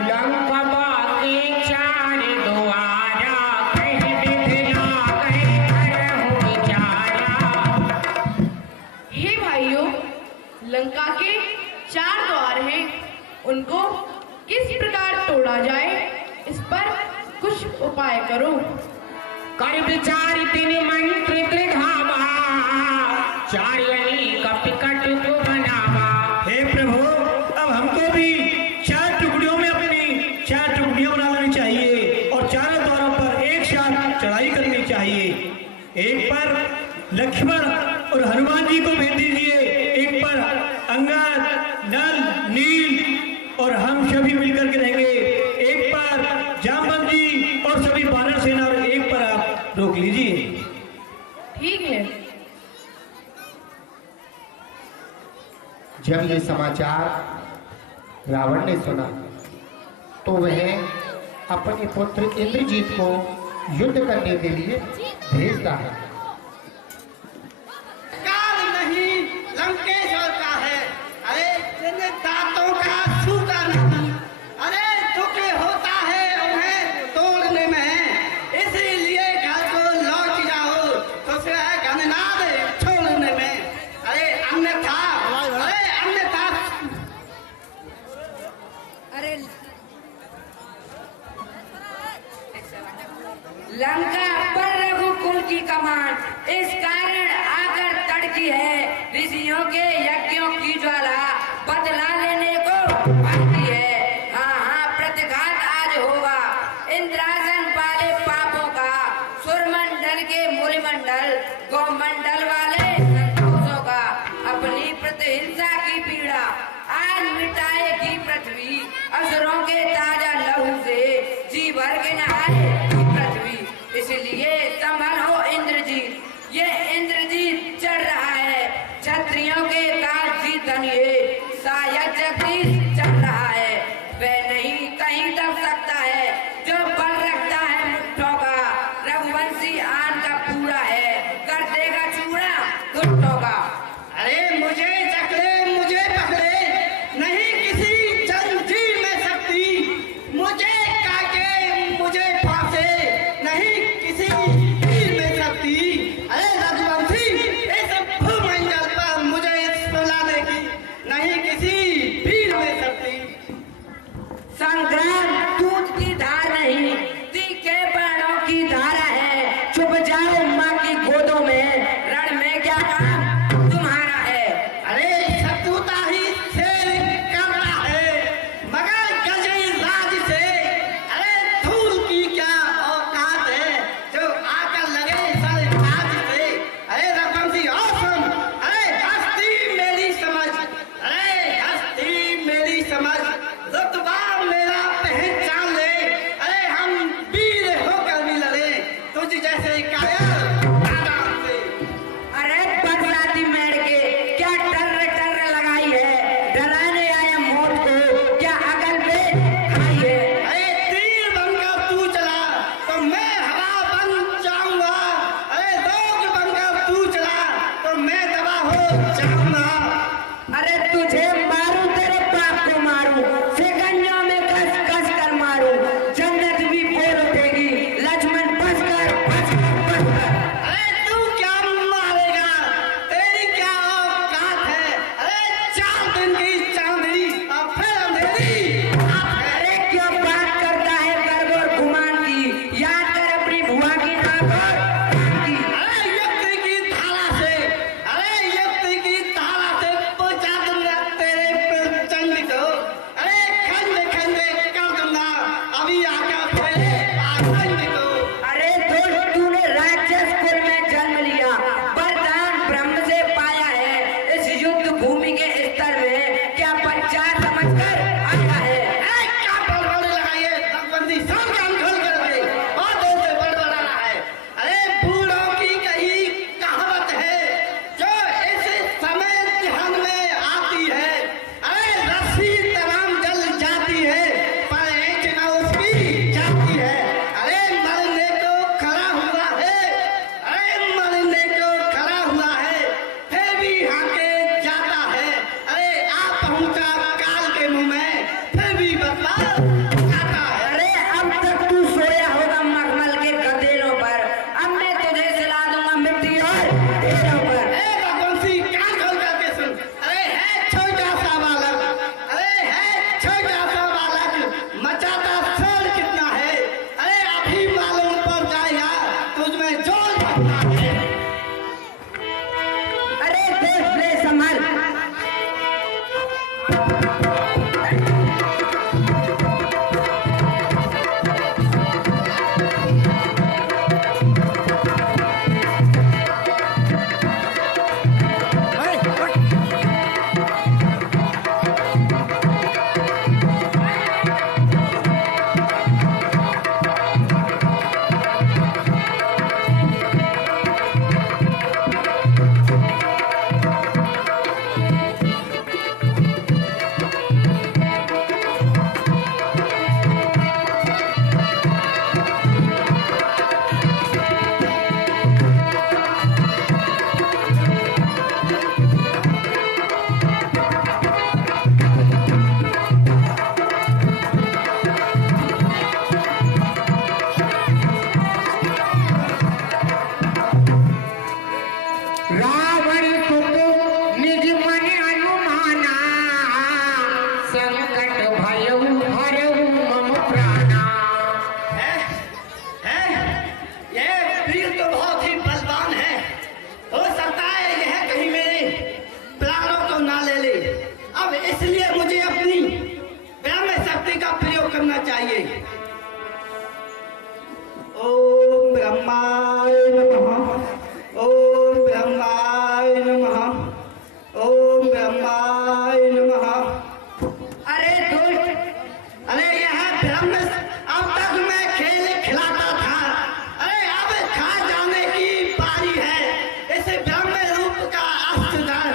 लंका बाके चार द्वारा, कहीं बिधला कहीं घर हो जारा। हे भाइयों, लंका के 4 द्वार हैं, उनको किस प्रकार तोड़ा जाए, इस पर कुछ उपाय करो। कर विचार तीन मंत्र दृढ़ावा, चार अली का टिकट को बनावा। हे प्रभु, अब हमको भी 4 टुकड़ियों में अपनी 4 टुकड़ियां बना लेनी चाहिए और चारों द्वारों पर एक साथ चढ़ाई करनी चाहिए। एक पर लक्ष्मण और हनुमान जी को भेज दीजिए, एक पर अंगद, नल, नील और हम सभी मिलकर के रहेंगे, एक पर जामवंत जी और सभी वानर सेना और एक पर आप रोक लीजिए। ठीक है। जब ये समाचार रावण ने सुना तो वह अपने पुत्र इंद्रजीत को युद्ध करने के लिए भेजता है। काल नहीं लंकेश्वर का है, अरे तेरे दांतों का सूता नहीं, अरे दुख होता है उन्हें तोड़ने में, इसीलिए घर को लौट जाओ तो फिर है घननाद छोड़ने में, अरे अन्यथा अरे लंका पर रघुकुल की कमान इस कारण आकर तड़की है, ऋषियों के यज्ञों की ज्वाला बदला लेने को आती है। हाँ हाँ, प्रतिघात आज होगा इंद्रासन वाले पापों का, सुरमंडल के मूलमंडल गौमंडल वाले संतोषों का। अपनी प्रतिहिंसा की पीड़ा आज मिटाएगी पृथ्वी, असुरों के ताजा लहू से जी भर के नहाएगी पृथ्वी। इसलिए संभल हो इंद्रजीत, ये इंद्रजीत चढ़ रहा है क्षत्रियों के काल जीतन, ये शायद जगदीश चढ़ रहा है, वह नहीं कहीं दब सकता है जो बल रखता है मुट्ठों का। रघुवंशी आन का पूरा है, कर देगा चूड़ा घुट्टों का। अरे मुझे जकड़े मुझे पकड़े, नहीं किसी जंजीर में सकती, मुझे काटे मुझे फांसे, नहीं किसी तीर में सकती। अरे रघुवंशी, इस भूमंडल पर मुझे सुलाने की नहीं किसी भीड़ में सकती। संग्राम दूध की धार नहीं, तीखे बाणों की धारा है। चुप जाओ माँ की गोदों में, रण में क्या काम तुम्हारा है। अरे शत्रुता ही शेर करता है, मगर गजे राज से, अरे धूल की क्या औकात है जो आकर लगे सर ताज से। अरे रघुवंशी और सुन, अरे हस्ती मेरी समझ, अरे हस्ती मेरी समझ, रुतबा मेरा पहचान ले, अरे हम वीर होकर भी लड़े तुझ जैसे कायर नादान से। अरे बरसाती मेड़ के क्या टर्र टर्र लगाई है, डराने आया मौत को क्या अकल पे खाई है। अरे तीर बनकर तू चला तो मैं हवा बन जाऊंगा, अरे रोग बनकर तू चला तो मैं दवा हो जाऊंगा। अरे तुझे मारूं तेरे बाप को मारूं, सिकंजों में कस कस कर मारूं, जन्नत भी बोल उठेगी लक्ष्मण बस कर बस कर बस कर। अरे तू क्या मारेगा, तेरी क्या औकात है, अरे 4 दिन की चांदनी और फिर अंधेरी। अरे क्यों बात करता है गर्व और गुमान की, याद कर अपनी बुआ की नाक और कान की। अरे युक्ति की धारा से, अरे युक्ति की धारा से पहुंचा दूंगा तेरे प्रचंड को, अरे खंड खंड कर दूंगा अभी आकर तेरे आखंड को। अरे दोस्त, तूने राक्षस कुल में जन्म लिया, वरदान ब्रह्म से पाया है, इस युद्ध भूमि के स्तर में क्या बच्चा समझकर आया है। अरे क्या बड़बड़ लगाइए रघुवंशी, सब काम खोल कर दे, बहुत देर से बड़बड़ा रहा है। अरे बूढ़ों की कही कहावत है जो इस समय ध्यान में आती है, अरे रस्सी तमाम जल जाती है पर एक न उसकी जाती है। अरे मरने को खड़ा हुआ है, अरे मरने को खड़ा हुआ है, फिर भी हाके जाता है। अरे आप पहुंचा काल के मुंह में, फिर भी बता रावण को निज मन अनुमाना संकट भयउ हरउ मम प्राणा। ये वीर तो बहुत ही बलवान है। हो सकता है यह कहीं मेरे प्राणों को ना ले ले। अब इसलिए मुझे अपनी ब्रह्म शक्ति का प्रयोग करना चाहिए। ओम ब्रह्माय नमः। ओम ब्रह्माय नमः। ओम ब्रह्माय नमः। अरे दुष्ट, अरे यह ब्रह्म अब तक मैं खेल खिलाता था। अरे अब खा जाने की बारी है। इस ब्रह्म रूप का अस्त्रधर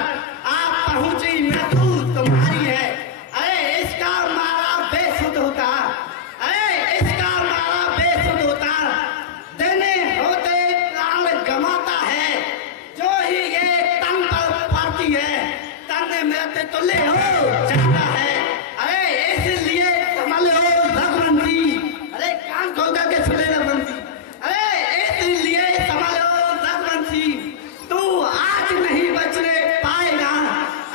आप पहुंची मृत्यु तुम्हारी है। अरे इसका मारा बेसुध होता। अरे इसका मारा बेसुध होता। देने होते प्राण गमाता है। जो ही ये तन पर पड़ती है तन मृत्यु तुल्य हो जाता है। अरे इसलिए संभल हो रघुवंशी। अरे कान खोल करके सुने रघुवंशी। अरे इसलिए संभल हो रघुवंशी। तू आज नहीं बचने पाएगा।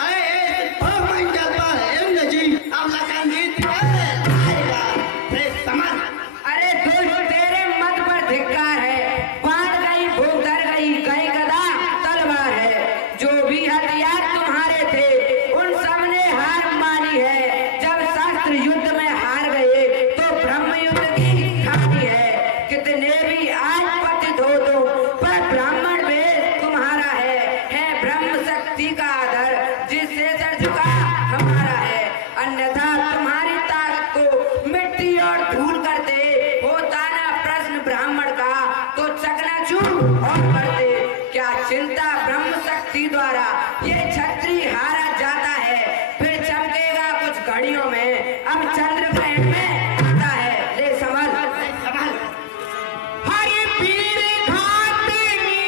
अरे इस मंजल पर इंद्र जी अब लखन जीत के आएगा। अरे समझ। अरे दुष्ट, तेरे मत पर धिक्कार है। बाढ़ गई, भूख धर गई, कहीं गदा तलवार है। जो भी हथियार तुम्हारे थे उन सब ने हार मानी है। जब शास्त्र युद्ध में हार गए तो ब्रह्म युद्ध की हानि है। कितने भी आज पतित हो तो पर ब्राह्मण वेद तुम्हारा है ब्रह्म शक्ति का आदर जिससे सर झुका हमारा है। अन्यथा तुम्हारी ताकत को मिट्टी और धूल कर दे। होता ना प्रश्न ब्राह्मण का तो चकनाचूर और कर दे। क्या चिंता ब्रह्म शक्ति द्वारा ये क्षत्रिय हारा जाता है। फिर चमकेगा कुछ घड़ियों में। अब चंद्र ग्रहण में आता है। ले संभल। हरि पीर घातनी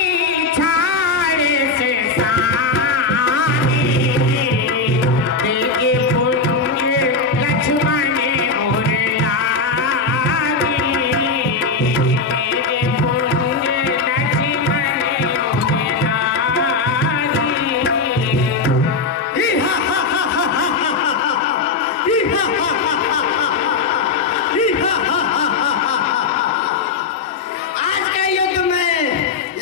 छाड़े से सानी। देखे पुण्य लक्ष्मण मोर लागी। देखे पुण्य लक्ष्मण मोर आज के युद्ध में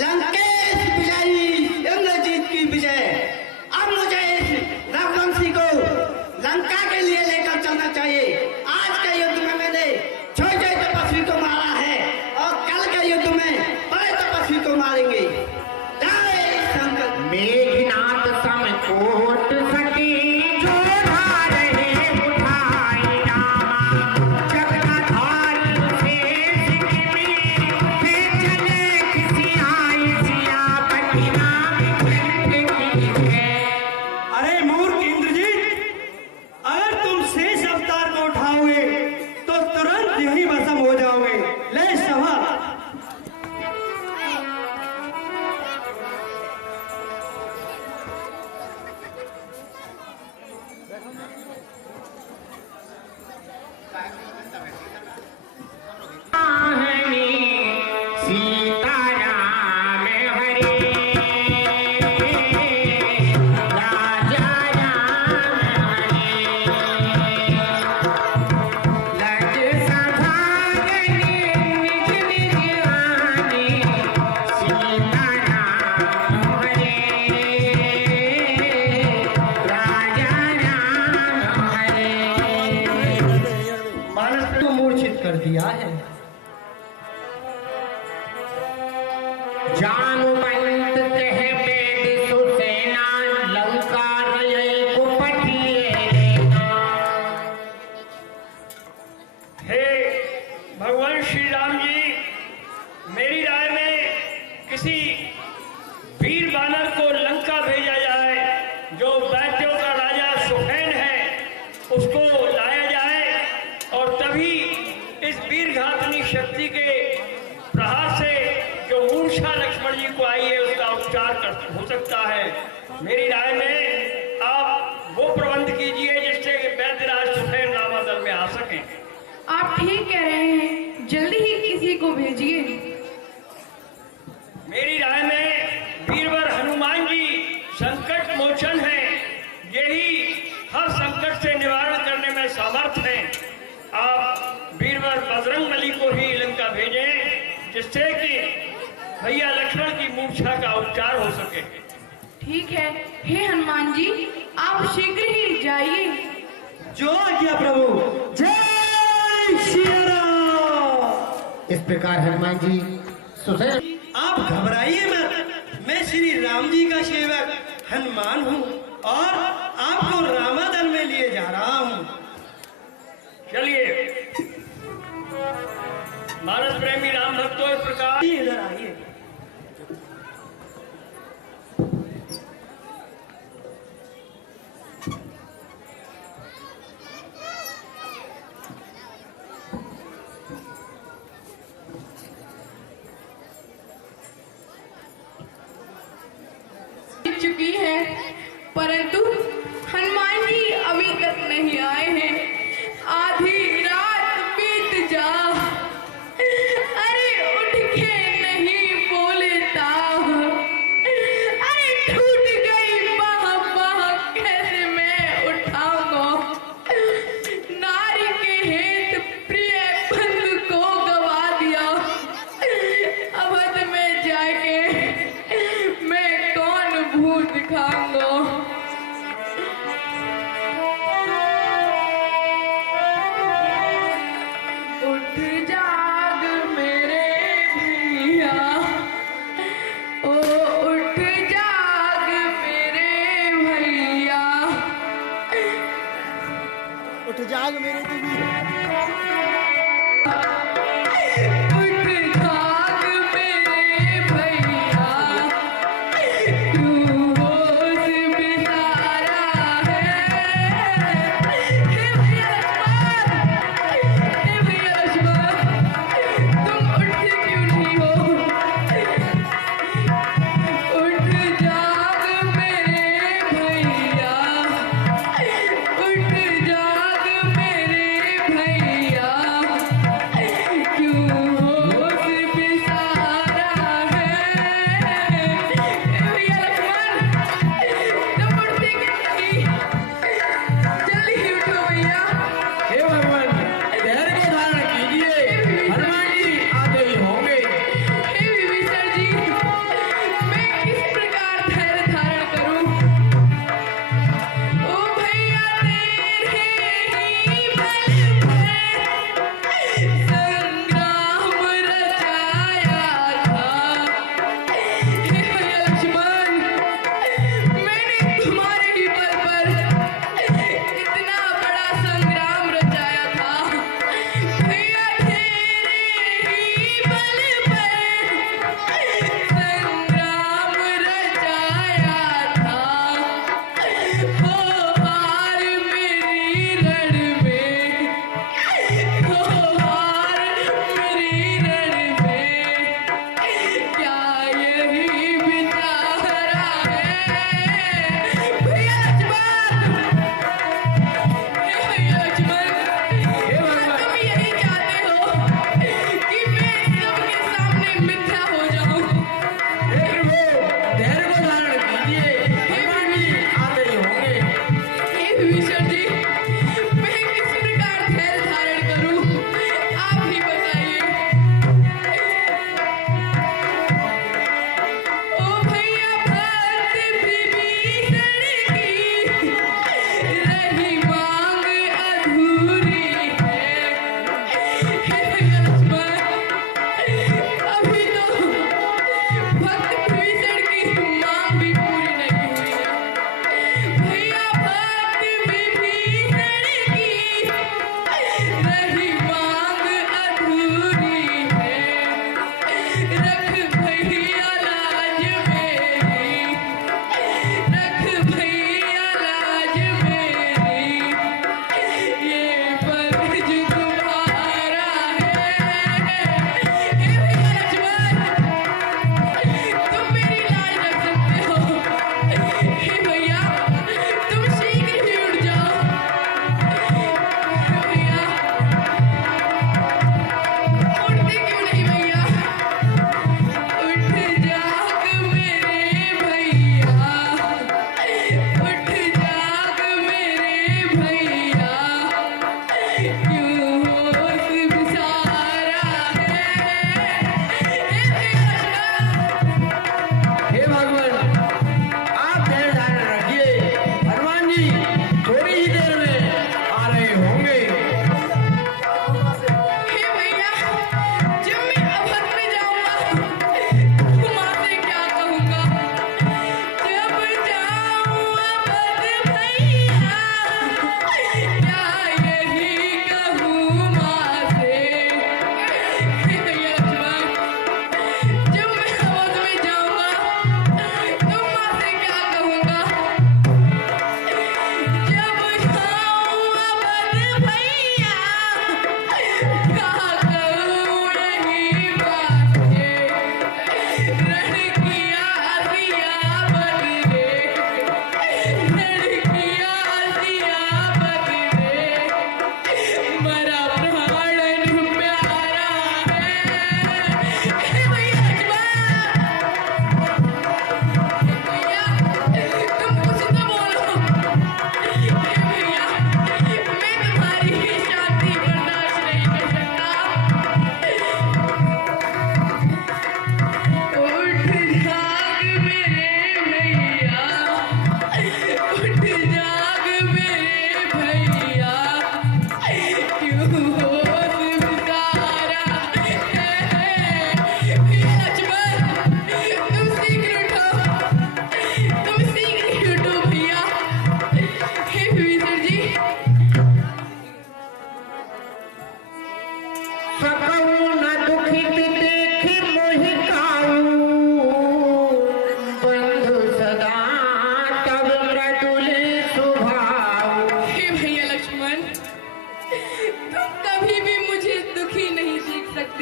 लंकेश विजयी इंद्रजीत की विजय। अब मुझे इस रघुवंशी को लंका के लिए लेकर चलना चाहिए। आज के युद्ध में मैंने छोटे तपस्वी को मारा है और कल के युद्ध में बड़े तपस्वी को मारेंगे। जय शंकर। मेघनाथ समकोट सती जो धार है उठाई रामा। जगन्नाथ से सिकमी है चले किसी आई सियापति नाम चंद्र की है। अरे मूर्ख इंद्रजीत, अगर तुम शेष अवतार को उठाओगे तो तुरंत यही भस्म हो जाओगे। ले सभा। कहानी सीताराम हरे राजा राम हरे। लज सभागनी दिया है। जामवंत कह बेद सुसेना लंका रयै को पठिए लेना। हे भगवान श्री राम जी, मेरी राय में किसी वीर बानर को लंका भेजा जाए, जो वैद्यों का राजा सुफेन है उसको लाया जाए, और तभी इस वीर घातनी शक्ति के प्रहार से जो मूर्छा लक्ष्मण जी को आई है उसका उपचार हो सकता है। मेरी राय में आप वो प्रबंध कीजिए जिससे कि वैद्यराज सुफेन रामादल में आ सकें। आप ठीक कह रहे हैं, जल्दी ही किसी को भेजिए। मेरी राय में वीरवर हनुमान जी संकट मोचन है, यही हर संकट से निवारण करने में समर्थ हैं। आप वीरवर बजरंगबली को ही लंका भेजें जिससे कि भैया लक्ष्मण की मूर्छा का उपचार हो सके। ठीक है, हे हनुमान जी, आप शीघ्र ही जाइए। जो आज्ञा प्रभु। जय श्री राम। इस प्रकार हनुमान जी सुसेन आप घबराइए मत, मैं श्री राम जी का सेवक हनुमान हूँ और आपको रामादल में लिए जा रहा हूँ। चलिए मानस प्रेमी राम भक्तों, इस प्रकार इधर आइए। चुकी है, परंतु हनुमान जी अभी तक नहीं आए हैं। आधी रात बीत जा, अरे उठ के नहीं बोलता, अरे टूट गई बाह बाह, कैसे मैं उठाऊंगा। नारी के हेत प्रिय बंधु को गवा दिया, अवध में जाके मैं कौन भूत दिखाऊंगा। उठ जाग मेरे भैया, ओ उठ जाग मेरे भैया। उठ जाग मेरे बीबी। उठ जाग मेरे भैया, तू होश बिसारा है। हे भैया लक्ष्मण, हे भैया लक्ष्मण, तुम उठते क्यों नहीं हो? उठ जाग मेरे भैया, उठ जाग मेरे भैया।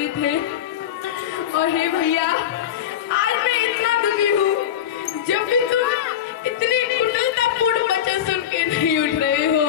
दुखी थे। और हे भैया, आज मैं इतना दुखी हूँ जब भी तुम इतनी कुटिलतापूर्ण वचन सुन के नहीं उठ रहे हो।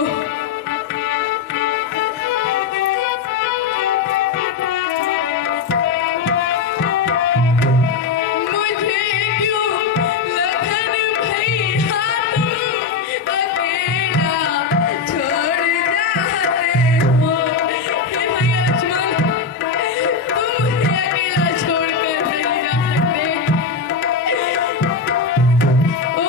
ओ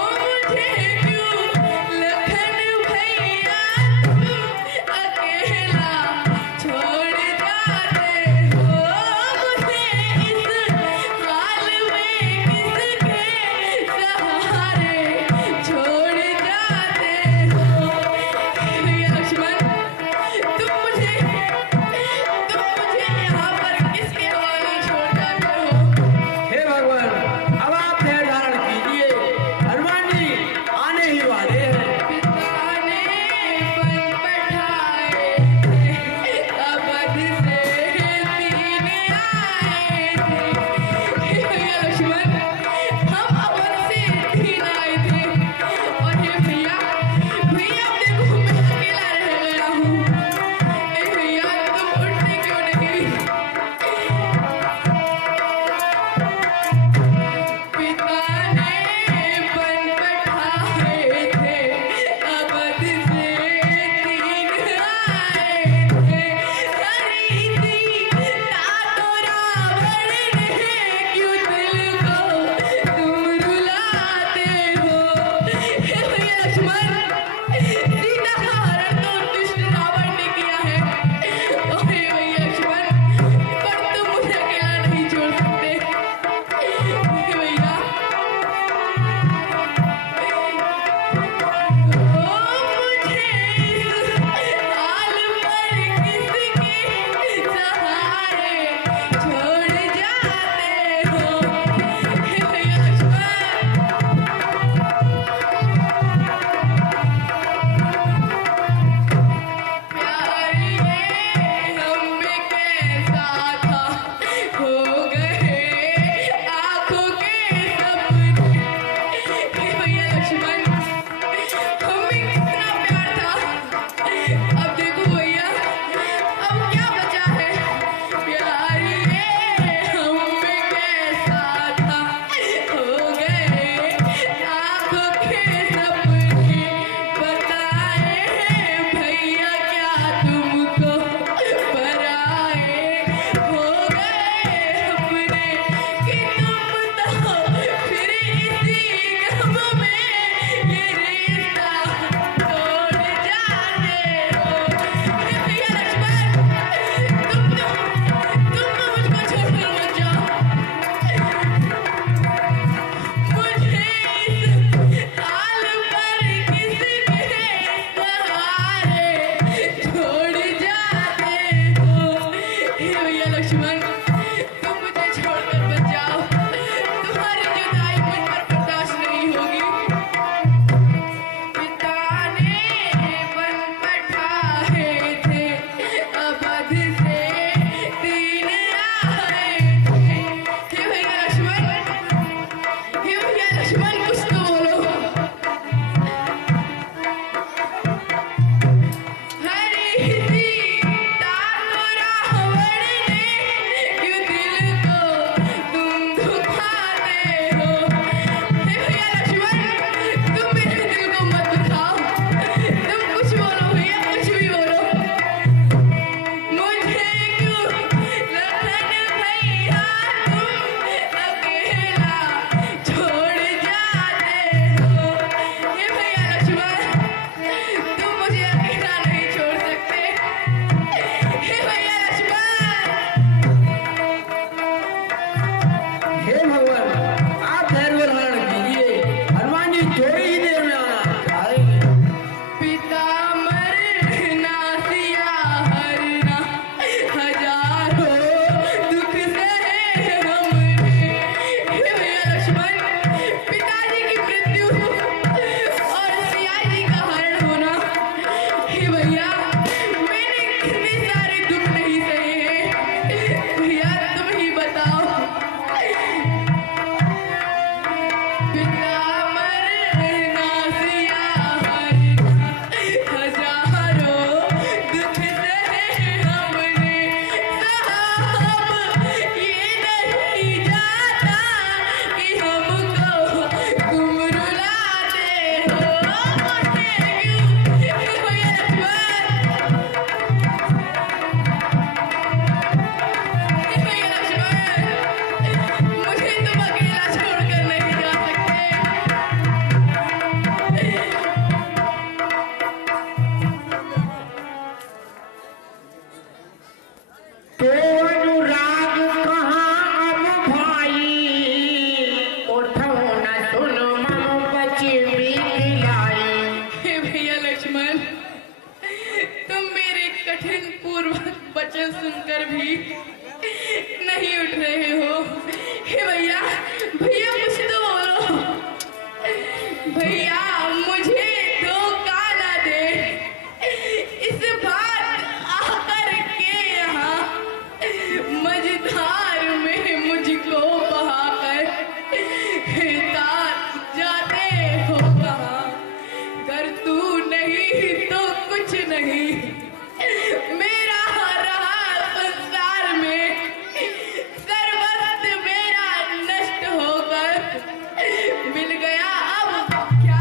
कठिन पूर्वक वचन सुनकर भी नहीं उठ रहे हो। हे भैया, भैया कुछ तो बोलो। भैया मुझे धोखा ना दे, इस बार आकर के यहाँ मझधार में मुझको बहाकर तार जाते हो कहाँ। कर तू नहीं तो कुछ नहीं, मेरा रहा संसार में सर्वस्व मेरा नष्ट होकर मिल गया अब क्या।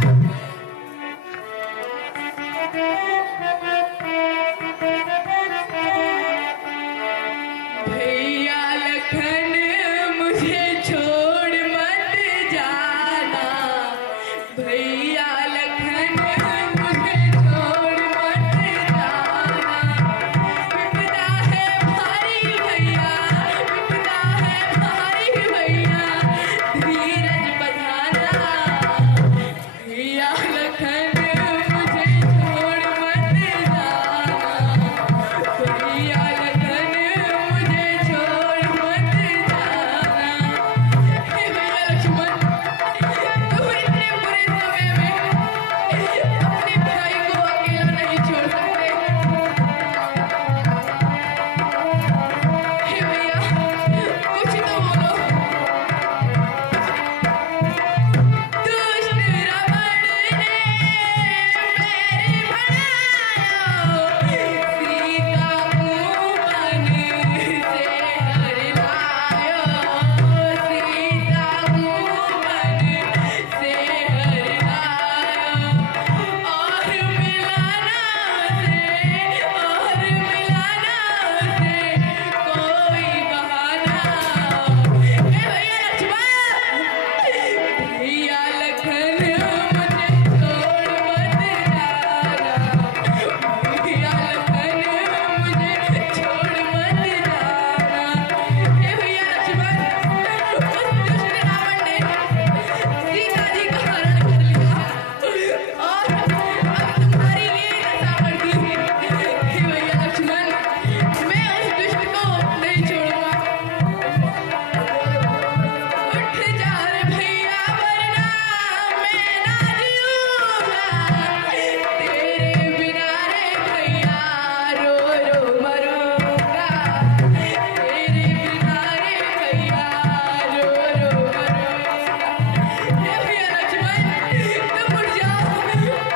भैया लखन मुझे छोड़ मत जाना, भैया लखन मुझे छोड़ मत जाना। विपदा है भारी भैया, विपदा है भारी भैया, धीरज बधाना। भैया लखन मुझे छोड़ मत जाना, भैया लखन मुझे छोड़ मत जाना। हे भैया लक्ष्मण, तुम इतने बुरे समय में अपने भाई को अकेला नहीं छोड़ सकते। हे भैया कुछ तो बोलो। दुष्ट रावण ने मेरे बनाया, सीता को वन से हर लायो, सीता को वन से हर लायो। और मिलाना से कोई बहाना। हे भैया लक्ष्मण, भैया लखन मुझे छोड़ मत जाना, भैया लखन मुझे छोड़ मत जाना। हे भैया लक्ष्मण, उस दुष्ट रावण ने सीता जी का हरण कर लिया और अब तुम्हारी ये दशा कर दी। हे भैया लक्ष्मण, मैं उस दुष्ट को नहीं छोड़ूंगा। उठ जा रे भैया वरना मैं ना जीऊंगा, तेरे बिना रे भैया रो रो मरूंगा, तेरे बिना रे भैया रो रो मरूंगा। हे भैया लक्ष्मण, तुम उठ जाओ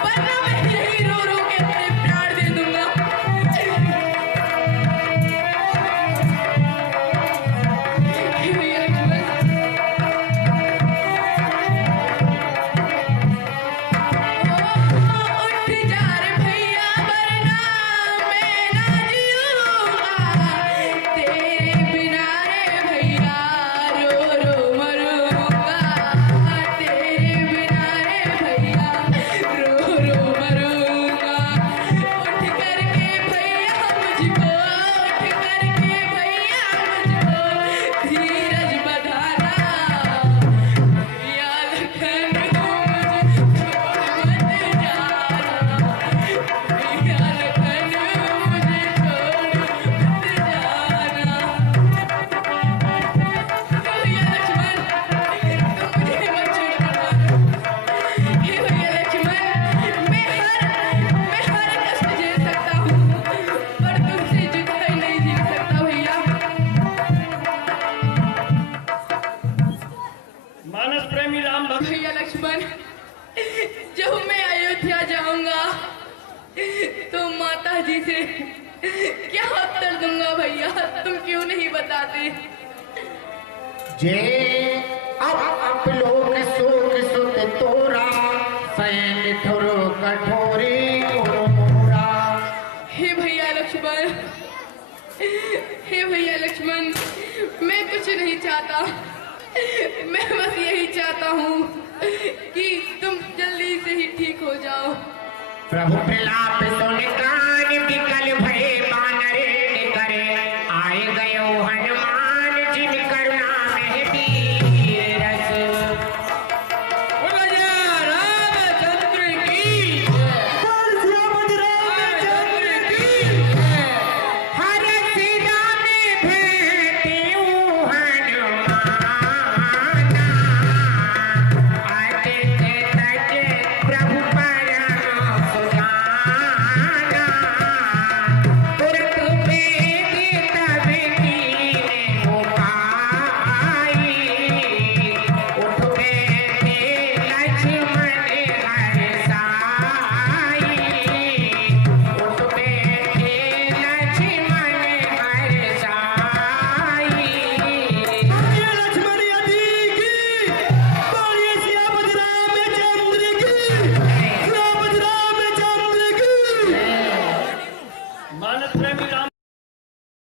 वरना मैं यहीं रो रो के अपने प्राण दे दूंगा। हे भैया लक्ष्मण, उठ जा रे भैया वरना मैं ना जीऊंगा, तेरे बिना रे भैया रो रो मरूंगा, तेरे बिना रे भैया रो रो मरूंगा। उठ करके भैया मुझको, उठ करके भैया मुझको धीरज बधाना। भैया लखन मुझे छोड़ मत जाना, भैया लखन मुझे छोड़ मत जाना। भैया लक्ष्मण, तुम मुझे मत छोड़ना। हे भैया लक्ष्मण, मैं हर कष्ट झेल सकता हूँ पर तुमसे जुदाई नहीं झेल सकता भैया। मानस प्रेमी राम भक्त भैया लक्ष्मण, जब मैं अयोध्या जाऊंगा तो माता जी से क्या उत्तर दूंगा भैया, तुम क्यों नहीं बताते। जे अब लोक सुख सुत तोरा, सैन ठुरो कठोरी मोरा। हे भैया लक्ष्मण, हे भैया लक्ष्मण, मैं कुछ नहीं चाहता, मैं बस यही चाहता हूँ कि तुम जल्दी से ही ठीक हो जाओ। प्रभु प्रलाप सुन कान